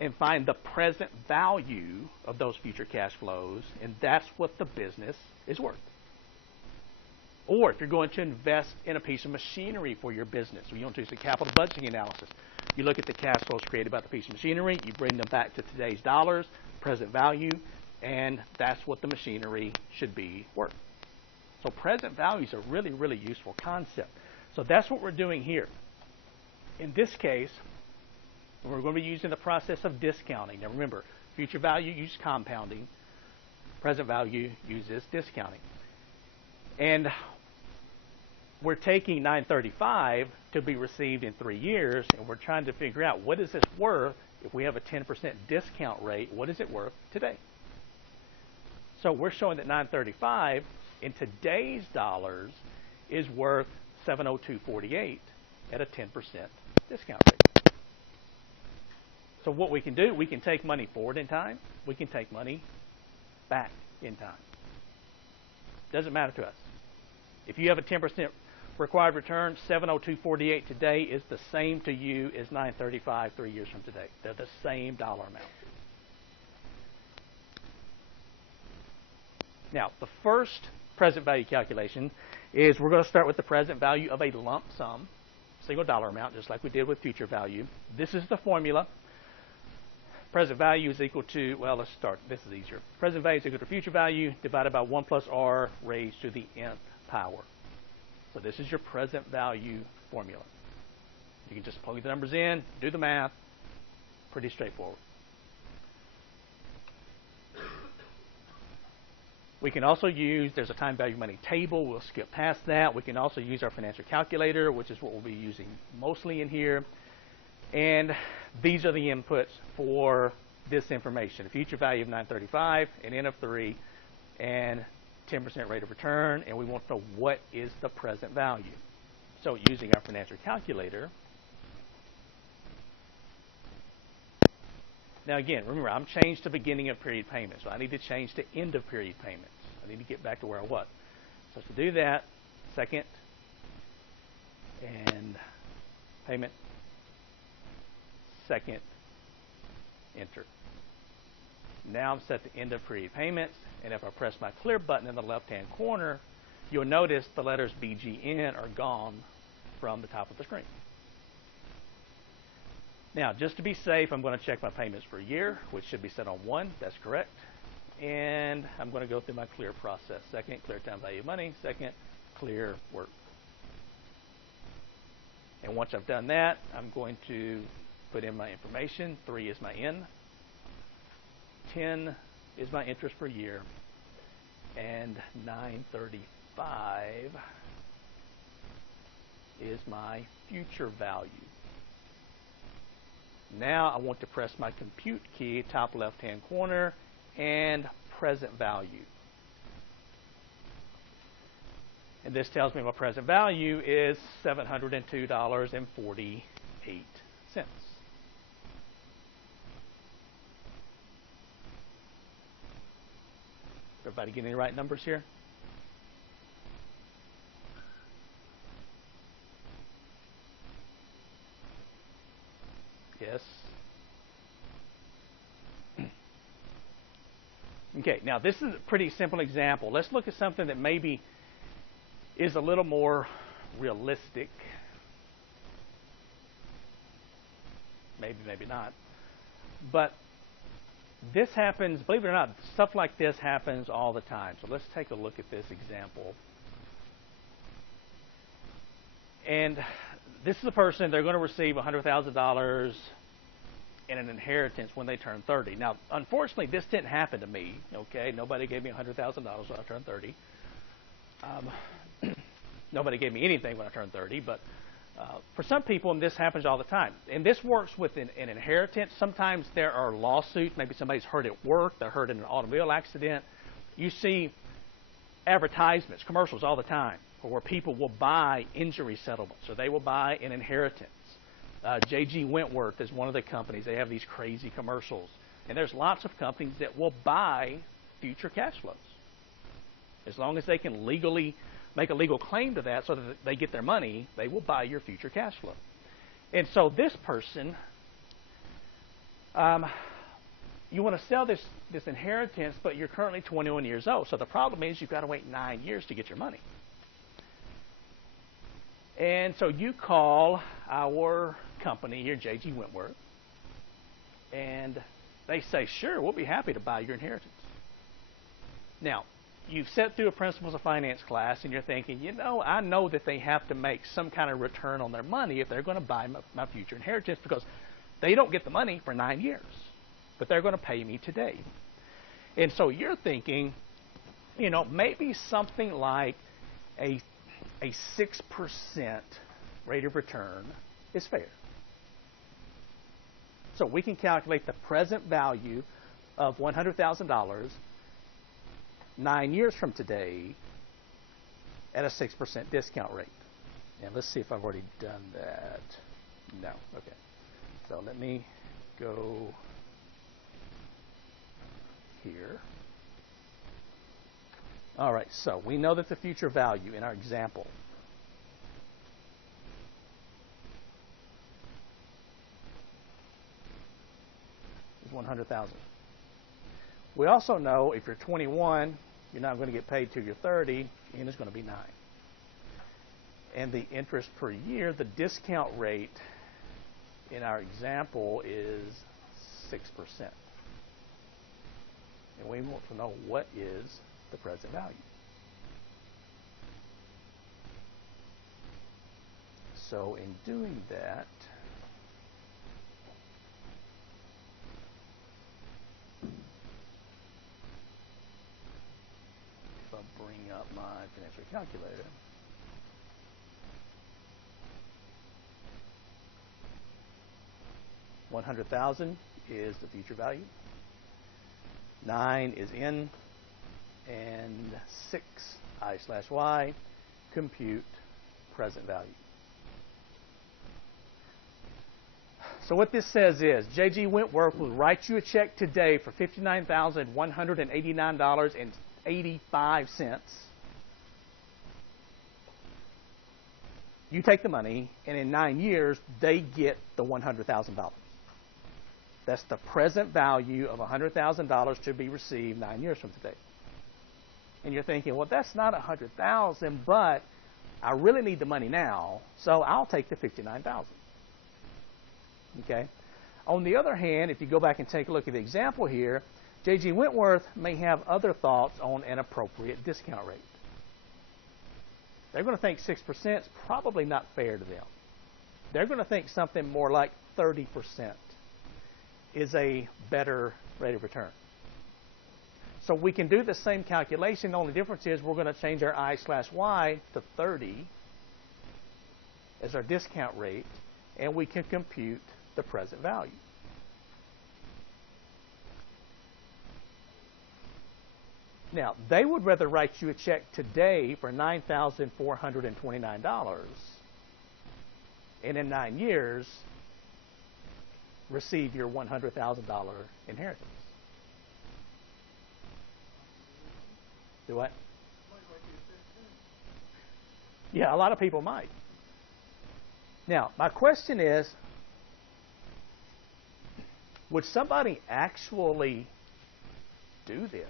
and find the present value of those future cash flows, and that's what the business is worth. Or if you're going to invest in a piece of machinery for your business, or you want to do some capital budgeting analysis, you look at the cash flows created by the piece of machinery, you bring them back to today's dollars, present value, and that's what the machinery should be worth. So present value is a really, really useful concept. So that's what we're doing here. In this case, we're going to be using the process of discounting. Now remember, future value uses compounding. Present value uses discounting. And we're taking $935 to be received in 3 years, and we're trying to figure out what is this worth if we have a 10% discount rate. What is it worth today? So we're showing that $935 in today's dollars is worth $702.48 at a 10% discount rate. So what we can do, we can take money forward in time. We can take money back in time. Doesn't matter to us. If you have a 10% required return, $702.48 today is the same to you as $935 3 years from today. They're the same dollar amount. Now, the first present value calculation is we're going to start with the present value of a lump sum, single dollar amount, just like we did with future value. This is the formula. present value is equal to, well, let's start. This is easier. Present value is equal to future value divided by 1 plus r raised to the nth power. So this is your present value formula. You can just plug the numbers in, do the math. Pretty straightforward. We can also use, there's a time value of money table. We'll skip past that. We can also use our financial calculator, which is what we'll be using mostly in here. And these are the inputs for this information. A future value of 935, an N of 3, and 10% rate of return. And we want to know what is the present value. So using our financial calculator. Now again, remember, I'm changed to beginning of period payment, so I need to change to end of period payments. I need to get back to where I was. So to do that, second, and payment, second, enter. Now I'm set to end of period payments, and if I press my clear button in the left-hand corner, you'll notice the letters BGN are gone from the top of the screen. Now, just to be safe, I'm going to check my payments for a year, which should be set on 1. That's correct. And I'm going to go through my clear process. Second, clear time value of money. Second, clear work. And once I've done that, I'm going to put in my information. 3 is my N. 10 is my interest per year. And 935 is my future value. Now I want to press my compute key, top left-hand corner, and present value. And this tells me my present value is $702.48. Everybody getting the right numbers here? Yes. Okay, now this is a pretty simple example. Let's look at something that maybe is a little more realistic. Maybe, maybe not. But this happens, believe it or not, stuff like this happens all the time. So let's take a look at this example. And this is a person, they're going to receive $100,000 in an inheritance when they turn 30. Now, unfortunately, this didn't happen to me, okay? Nobody gave me $100,000 when I turned 30. Nobody gave me anything when I turned 30, but for some people, and this happens all the time. And this works with an inheritance. Sometimes there are lawsuits. Maybe somebody's hurt at work. They're hurt in an automobile accident. You see advertisements, commercials all the time where people will buy injury settlements, or they will buy an inheritance. J.G. Wentworth is one of the companies. They have these crazy commercials. And there's lots of companies that will buy future cash flows. As long as they can legally make a legal claim to that so that they get their money, they will buy your future cash flow. And so this person, you want to sell this inheritance, but you're currently 21 years old. So the problem is you've got to wait 9 years to get your money. And so you call our company here, J.G. Wentworth, and they say, sure, we'll be happy to buy your inheritance. Now, you've sat through a Principles of Finance class, and you're thinking, you know, I know that they have to make some kind of return on their money if they're going to buy my future inheritance, because they don't get the money for 9 years, but they're going to pay me today. And so you're thinking, you know, maybe something like a 6% rate of return is fair. So we can calculate the present value of $100,000 9 years from today at a 6% discount rate. And let's see if I've already done that. No. Okay. So let me go here. All right, so we know that the future value in our example is $100,000. We also know if you're 21, you're not going to get paid till you're 30, and it's going to be 9. And the interest per year, the discount rate in our example is And we want to know what is the present value. So in doing that, if I bring up my financial calculator, $100,000 is the future value. 9 is in, and 6 I/Y, compute present value. So what this says is, J.G. Wentworth will write you a check today for $59,189.85. You take the money, and in 9 years, they get the $100,000. That's the present value of $100,000 to be received 9 years from today. And you're thinking, well, that's not $100,000, but I really need the money now, so I'll take the $59,000. Okay. On the other hand, if you go back and take a look at the example here, J.G. Wentworth may have other thoughts on an appropriate discount rate. They're going to think 6% is probably not fair to them. They're going to think something more like 30% is a better rate of return. So we can do the same calculation. The only difference is we're going to change our I/Y to 30 as our discount rate, and we can compute the present value. Now, they would rather write you a check today for $9,429 and in 9 years receive your $100,000 inheritance. Do what? Yeah, a lot of people might. Now, my question is, would somebody actually do this?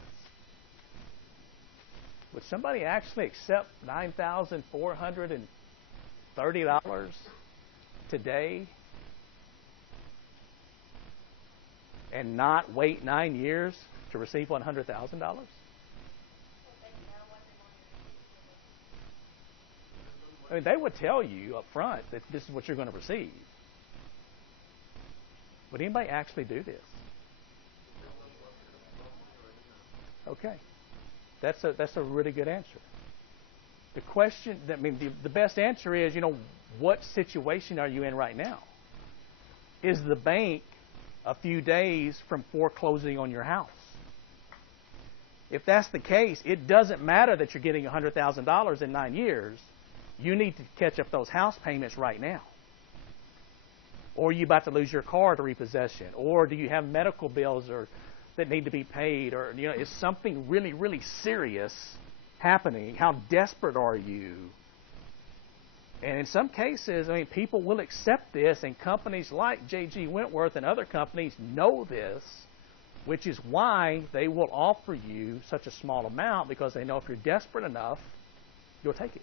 Would somebody actually accept $9,430 today and not wait 9 years to receive $100,000? I mean, they would tell you up front that this is what you're going to receive. Would anybody actually do this? Okay. That's a really good answer. The question, the best answer is, what situation are you in right now? Is the bank a few days from foreclosing on your house? If that's the case, it doesn't matter that you're getting $100,000 in 9 years. You need to catch up those house payments right now. Or are you about to lose your car to repossession? Or do you have medical bills that need to be paid? Or, is something really, really serious happening? How desperate are you? And in some cases, people will accept this, and companies like J.G. Wentworth and other companies know this, which is why they will offer you such a small amount, because they know if you're desperate enough, you'll take it.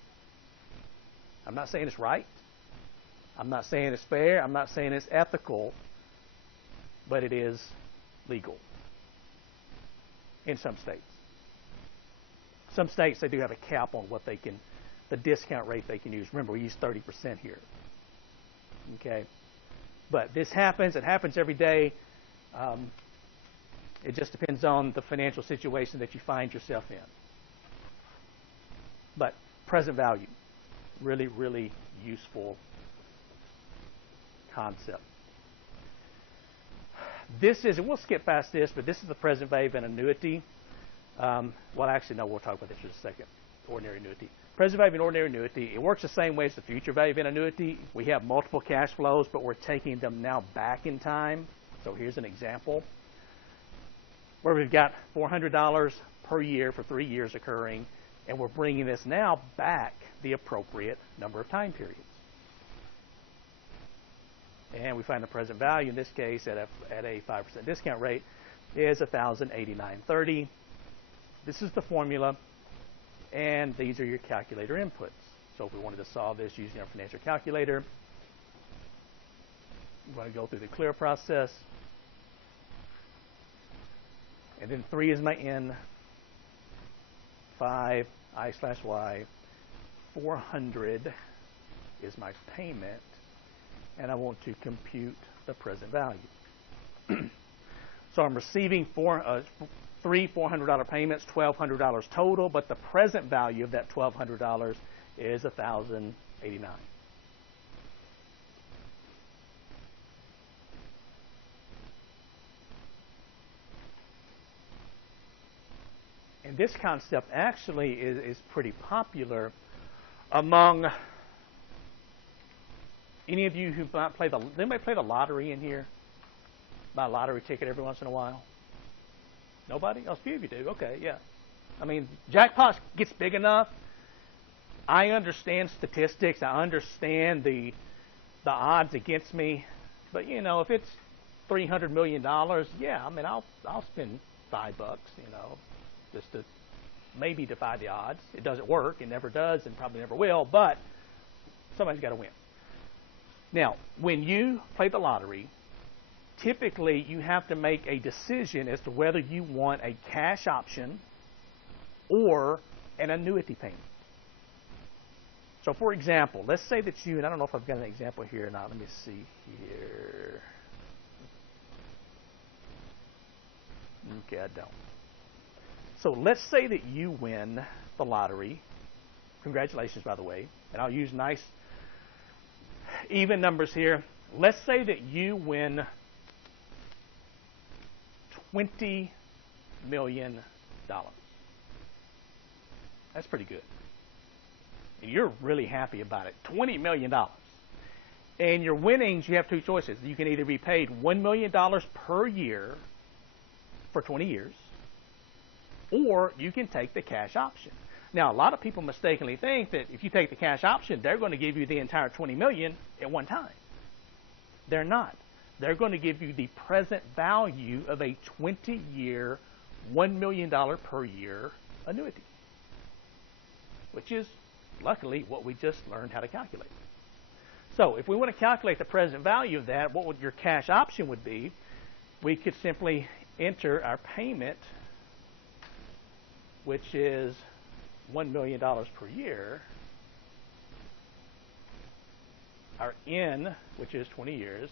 I'm not saying it's right. I'm not saying it's fair. I'm not saying it's ethical. But it is legal in some states. Some states, they do have a cap on what the discount rate they can use. Remember, we use 30% here. Okay? But this happens. It happens every day. It just depends on the financial situation that you find yourself in. But present value, really, really useful concept. This is, and we'll skip past this, but this is the present value of an annuity. Well, actually, no, we'll talk about this in a second. Ordinary annuity. Present value of an ordinary annuity, it works the same way as the future value of an annuity. We have multiple cash flows, but we're taking them now back in time. So here's an example where we've got $400 per year for 3 years occurring, and we're bringing this now back the appropriate number of time periods. And we find the present value in this case at a 5% discount rate is $1,089.30. This is the formula, and these are your calculator inputs. So if we wanted to solve this using our financial calculator, we want to go through the clear process. And then 3 is my N. 5, I/Y. 400 is my payment. And I want to compute the present value. So I'm receiving 3 $400 payments, $1,200 total, but the present value of that $1,200 is $1,089. And this concept actually is pretty popular among any of you who play anybody play the lottery in here? Buy a lottery ticket every once in a while? Nobody? Oh, a few of you do. Okay, yeah. I mean, jackpot gets big enough. I understand statistics. I understand the odds against me. But you know, if it's $300 million, yeah, I mean, I'll spend $5, you know, just to maybe defy the odds. It doesn't work. It never does, and probably never will. But somebody's got to win. Now, when you play the lottery, typically you have to make a decision as to whether you want a cash option or an annuity payment. So, for example, let's say that you, and I don't know if I've got an example here or not. Let me see here. Okay, I don't. So let's say that you win the lottery. Congratulations, by the way. And I'll use nice even numbers here. Let's say that you win $20 million. That's pretty good. You're really happy about it. $20 million. And your winnings, you have two choices. You can either be paid $1 million per year for 20 years, or you can take the cash option. Now, a lot of people mistakenly think that if you take the cash option, they're going to give you the entire $20 million at one time. They're not. They're going to give you the present value of a 20-year, $1 million per year annuity, which is, luckily, what we just learned how to calculate. So if we want to calculate the present value of that, what would your cash option would be? We could simply enter our payment, which is $1 million per year, our N, which is 20 years.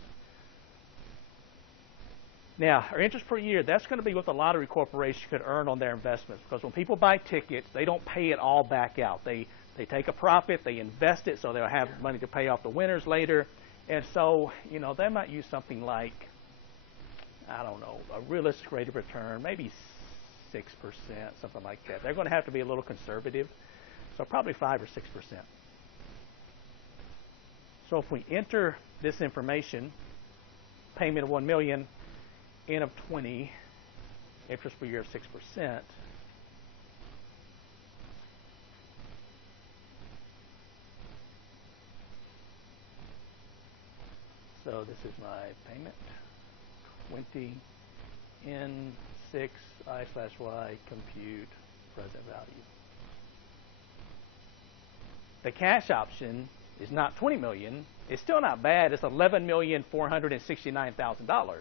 Now, our interest per year, that's going to be what the lottery corporation could earn on their investments, because when people buy tickets, they don't pay it all back out. They take a profit, they invest it, so they'll have money to pay off the winners later. And so, you know, they might use something like, I don't know, a realistic rate of return, maybe 6%, something like that. They're going to have to be a little conservative, so probably 5 or 6%. So if we enter this information, payment of $1 million, N of 20, interest per year of 6%, so this is my payment, 20, N, 6, I/Y, compute, present value. The cash option is not $20 million. It's still not bad. It's $11,469,000.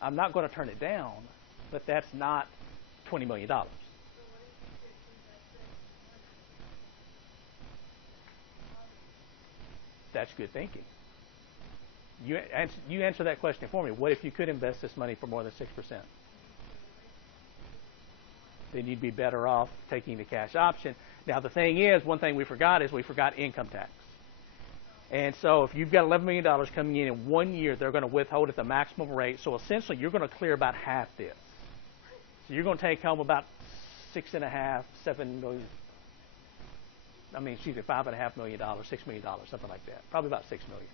I'm not going to turn it down, but that's not $20 million. That's good thinking. You answer that question for me. What if you could invest this money for more than 6%? Then you'd be better off taking the cash option. Now, the thing is, one thing we forgot income tax. And so if you've got $11 million coming in 1 year, they're going to withhold at the maximum rate. So essentially, you're going to clear about half this. So you're going to take home about $5.5 million, $6 million, something like that. Probably about $6 million.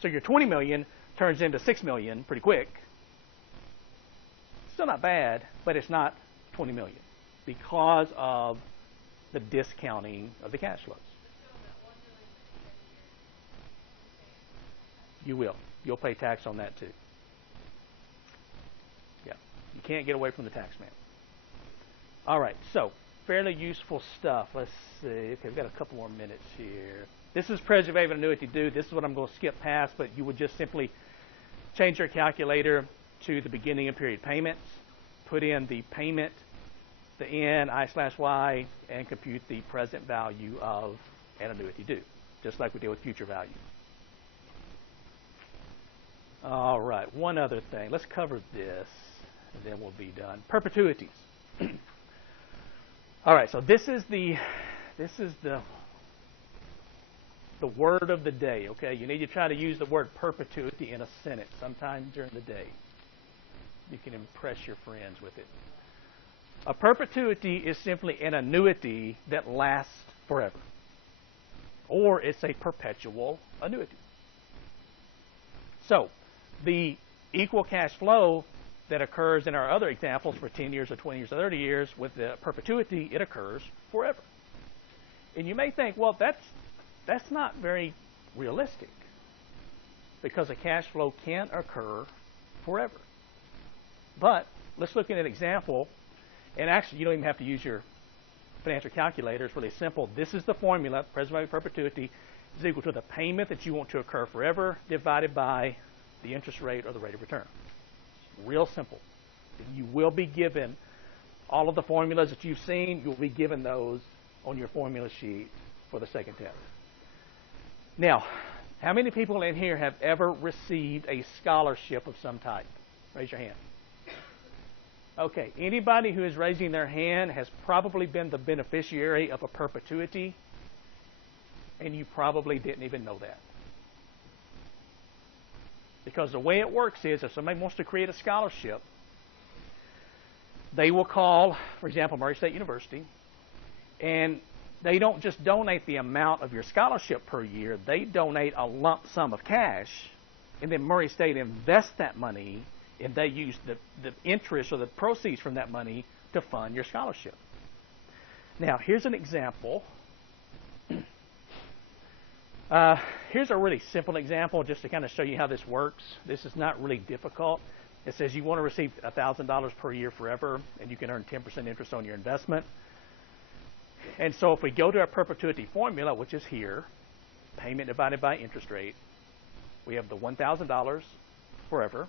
So your $20 million turns into $6 million pretty quick. Still not bad, but it's not $20 million because of the discounting of the cash flows. You will. You'll pay tax on that too. Yeah. You can't get away from the tax man. All right. So, fairly useful stuff. Let's see. Okay, we've got a couple more minutes here. This is present value of annuity due. This is what I'm going to skip past, but you would just simply change your calculator to the beginning of period payments, put in the payment, the N, I/Y, and compute the present value of an annuity due, just like we did with future value. All right, one other thing. Let's cover this, and then we'll be done. Perpetuities. All right, so this is the word of the day, okay? You need to try to use the word perpetuity in a sentence sometime during the day. You can impress your friends with it. A perpetuity is simply an annuity that lasts forever. Or it's a perpetual annuity. So, the equal cash flow that occurs in our other examples for 10 years or 20 years or 30 years, with the perpetuity, it occurs forever. And you may think, well, that's not very realistic, because a cash flow can't occur forever. But let's look at an example, and actually you don't even have to use your financial calculator. It's really simple. This is the formula. Present value of perpetuity is equal to the payment that you want to occur forever divided by the interest rate or the rate of return. Real simple. You will be given all of the formulas that you've seen. You'll be given those on your formula sheet for the second test. Now, how many people in here have ever received a scholarship of some type? Raise your hand. Okay, anybody who is raising their hand has probably been the beneficiary of a perpetuity, and you probably didn't even know that. Because the way it works is, if somebody wants to create a scholarship, they will call, for example, Murray State University, and they don't just donate the amount of your scholarship per year, they donate a lump sum of cash, and then Murray State invests that money, and they use the interest or the proceeds from that money to fund your scholarship. Now, here's an example. Here's a really simple example just to kind of show you how this works. This is not really difficult. It says you want to receive $1,000 per year forever, and you can earn 10% interest on your investment. And so if we go to our perpetuity formula, which is here, payment divided by interest rate, we have the $1,000 forever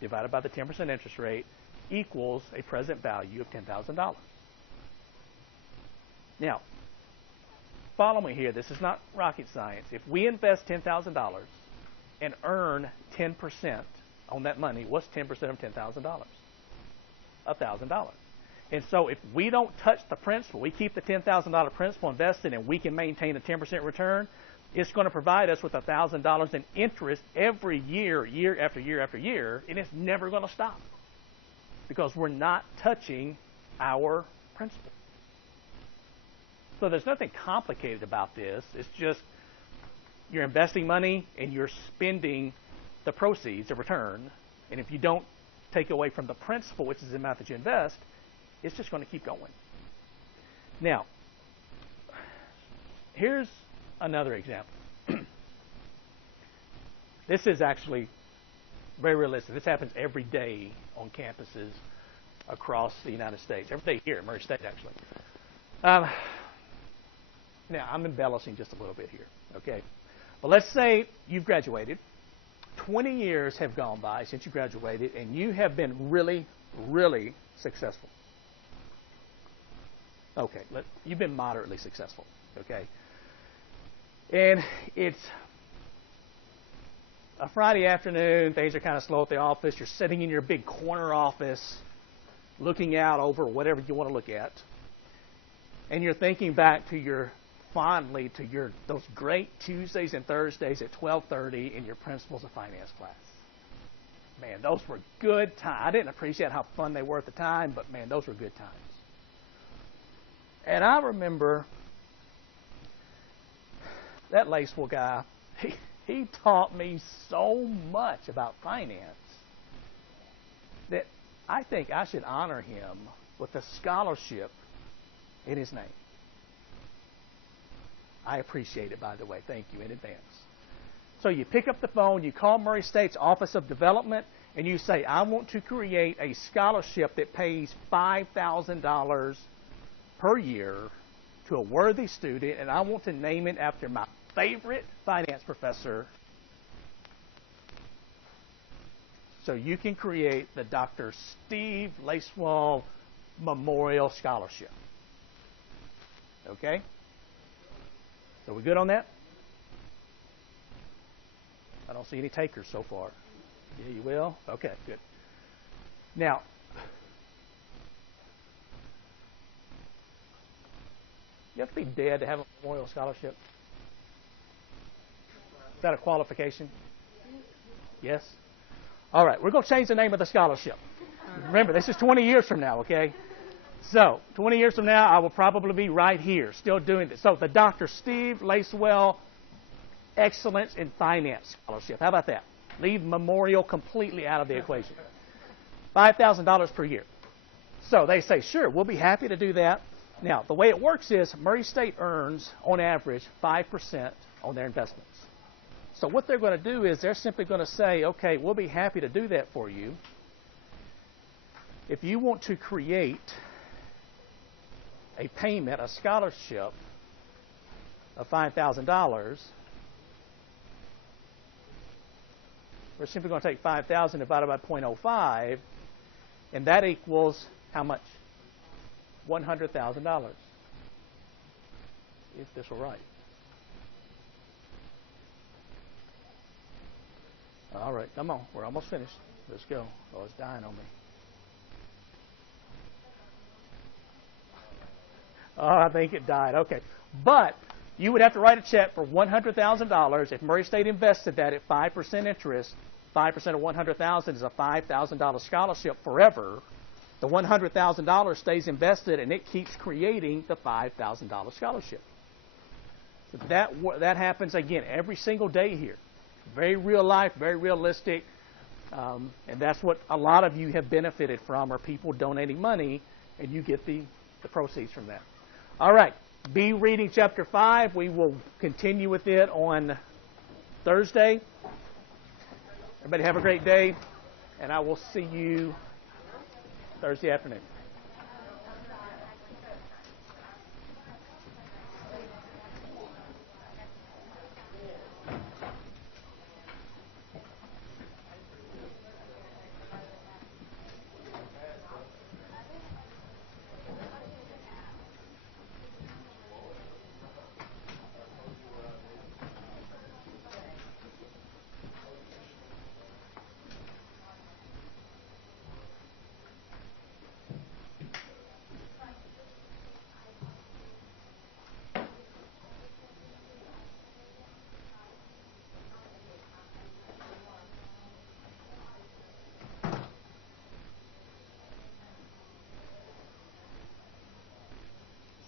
divided by the 10% interest rate equals a present value of $10,000. Now, follow me here. This is not rocket science. If we invest $10,000 and earn 10% on that money, what's 10% of $10,000? $1,000. And so if we don't touch the principal, we keep the $10,000 principal invested, and we can maintain a 10% return, it's going to provide us with $1,000 in interest every year, year after year after year, and it's never going to stop because we're not touching our principal. So there's nothing complicated about this. It's just you're investing money and you're spending the proceeds, the return, and if you don't take away from the principal, which is the amount that you invest, it's just going to keep going. Now, here's another example. This is actually very realistic. This happens every day on campuses across the United States. Every day here at Murray State, actually. Now, I'm embellishing just a little bit here, okay? But let's say you've graduated. 20 years have gone by since you graduated, and you have been really, really successful. Okay, you've been moderately successful, okay? And it's a Friday afternoon. Things are kind of slow at the office. You're sitting in your big corner office looking out over whatever you want to look at. And you're thinking back to fondly to those great Tuesdays and Thursdays at 12:30 in your Principles of Finance class. Man, those were good times. I didn't appreciate how fun they were at the time, but man, those were good times. And I remember that Lacewell guy, he taught me so much about finance that I think I should honor him with a scholarship in his name. I appreciate it, by the way. Thank you in advance. So you pick up the phone, you call Murray State's Office of Development, and you say, I want to create a scholarship that pays $5,000 per year to a worthy student, and I want to name it after my favorite finance professor. So you can create the Dr. Steve Lacewell Memorial Scholarship. Okay? So we good on that? I don't see any takers so far. Yeah, you will? Okay, good. Now, you have to be dead to have a memorial scholarship? Is that a qualification? Yes? All right, we're going to change the name of the scholarship. Remember, this is 20 years from now, okay? So, 20 years from now, I will probably be right here, still doing this. So, the Dr. Steve Lacewell Excellence in Finance Scholarship. How about that? Leave memorial completely out of the equation. $5,000 per year. So, they say, sure, we'll be happy to do that. Now, the way it works is Murray State earns, on average, 5% on their investments. So what they're going to do is they're simply going to say, okay, we'll be happy to do that for you. If you want to create a payment, a scholarship of $5,000, we're simply going to take 5,000 divided by 0.05, and that equals how much? $100,000. If this were right. All right, come on. We're almost finished. Let's go. Oh, it's dying on me. Oh, I think it died. Okay. But you would have to write a check for $100,000 if Murray State invested that at 5% interest. 5% of $100,000 is a $5,000 scholarship forever. The $100,000 stays invested, and it keeps creating the $5,000 scholarship. So that happens, again, every single day here. Very real life, very realistic, and that's what a lot of you have benefited from, are people donating money, and you get the proceeds from that. All right, be reading chapter 5. We will continue with it on Thursday. Everybody have a great day, and I will see you Thursday afternoon.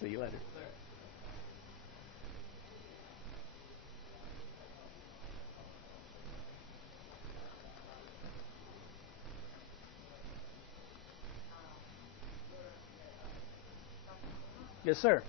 See you later. Yes, sir.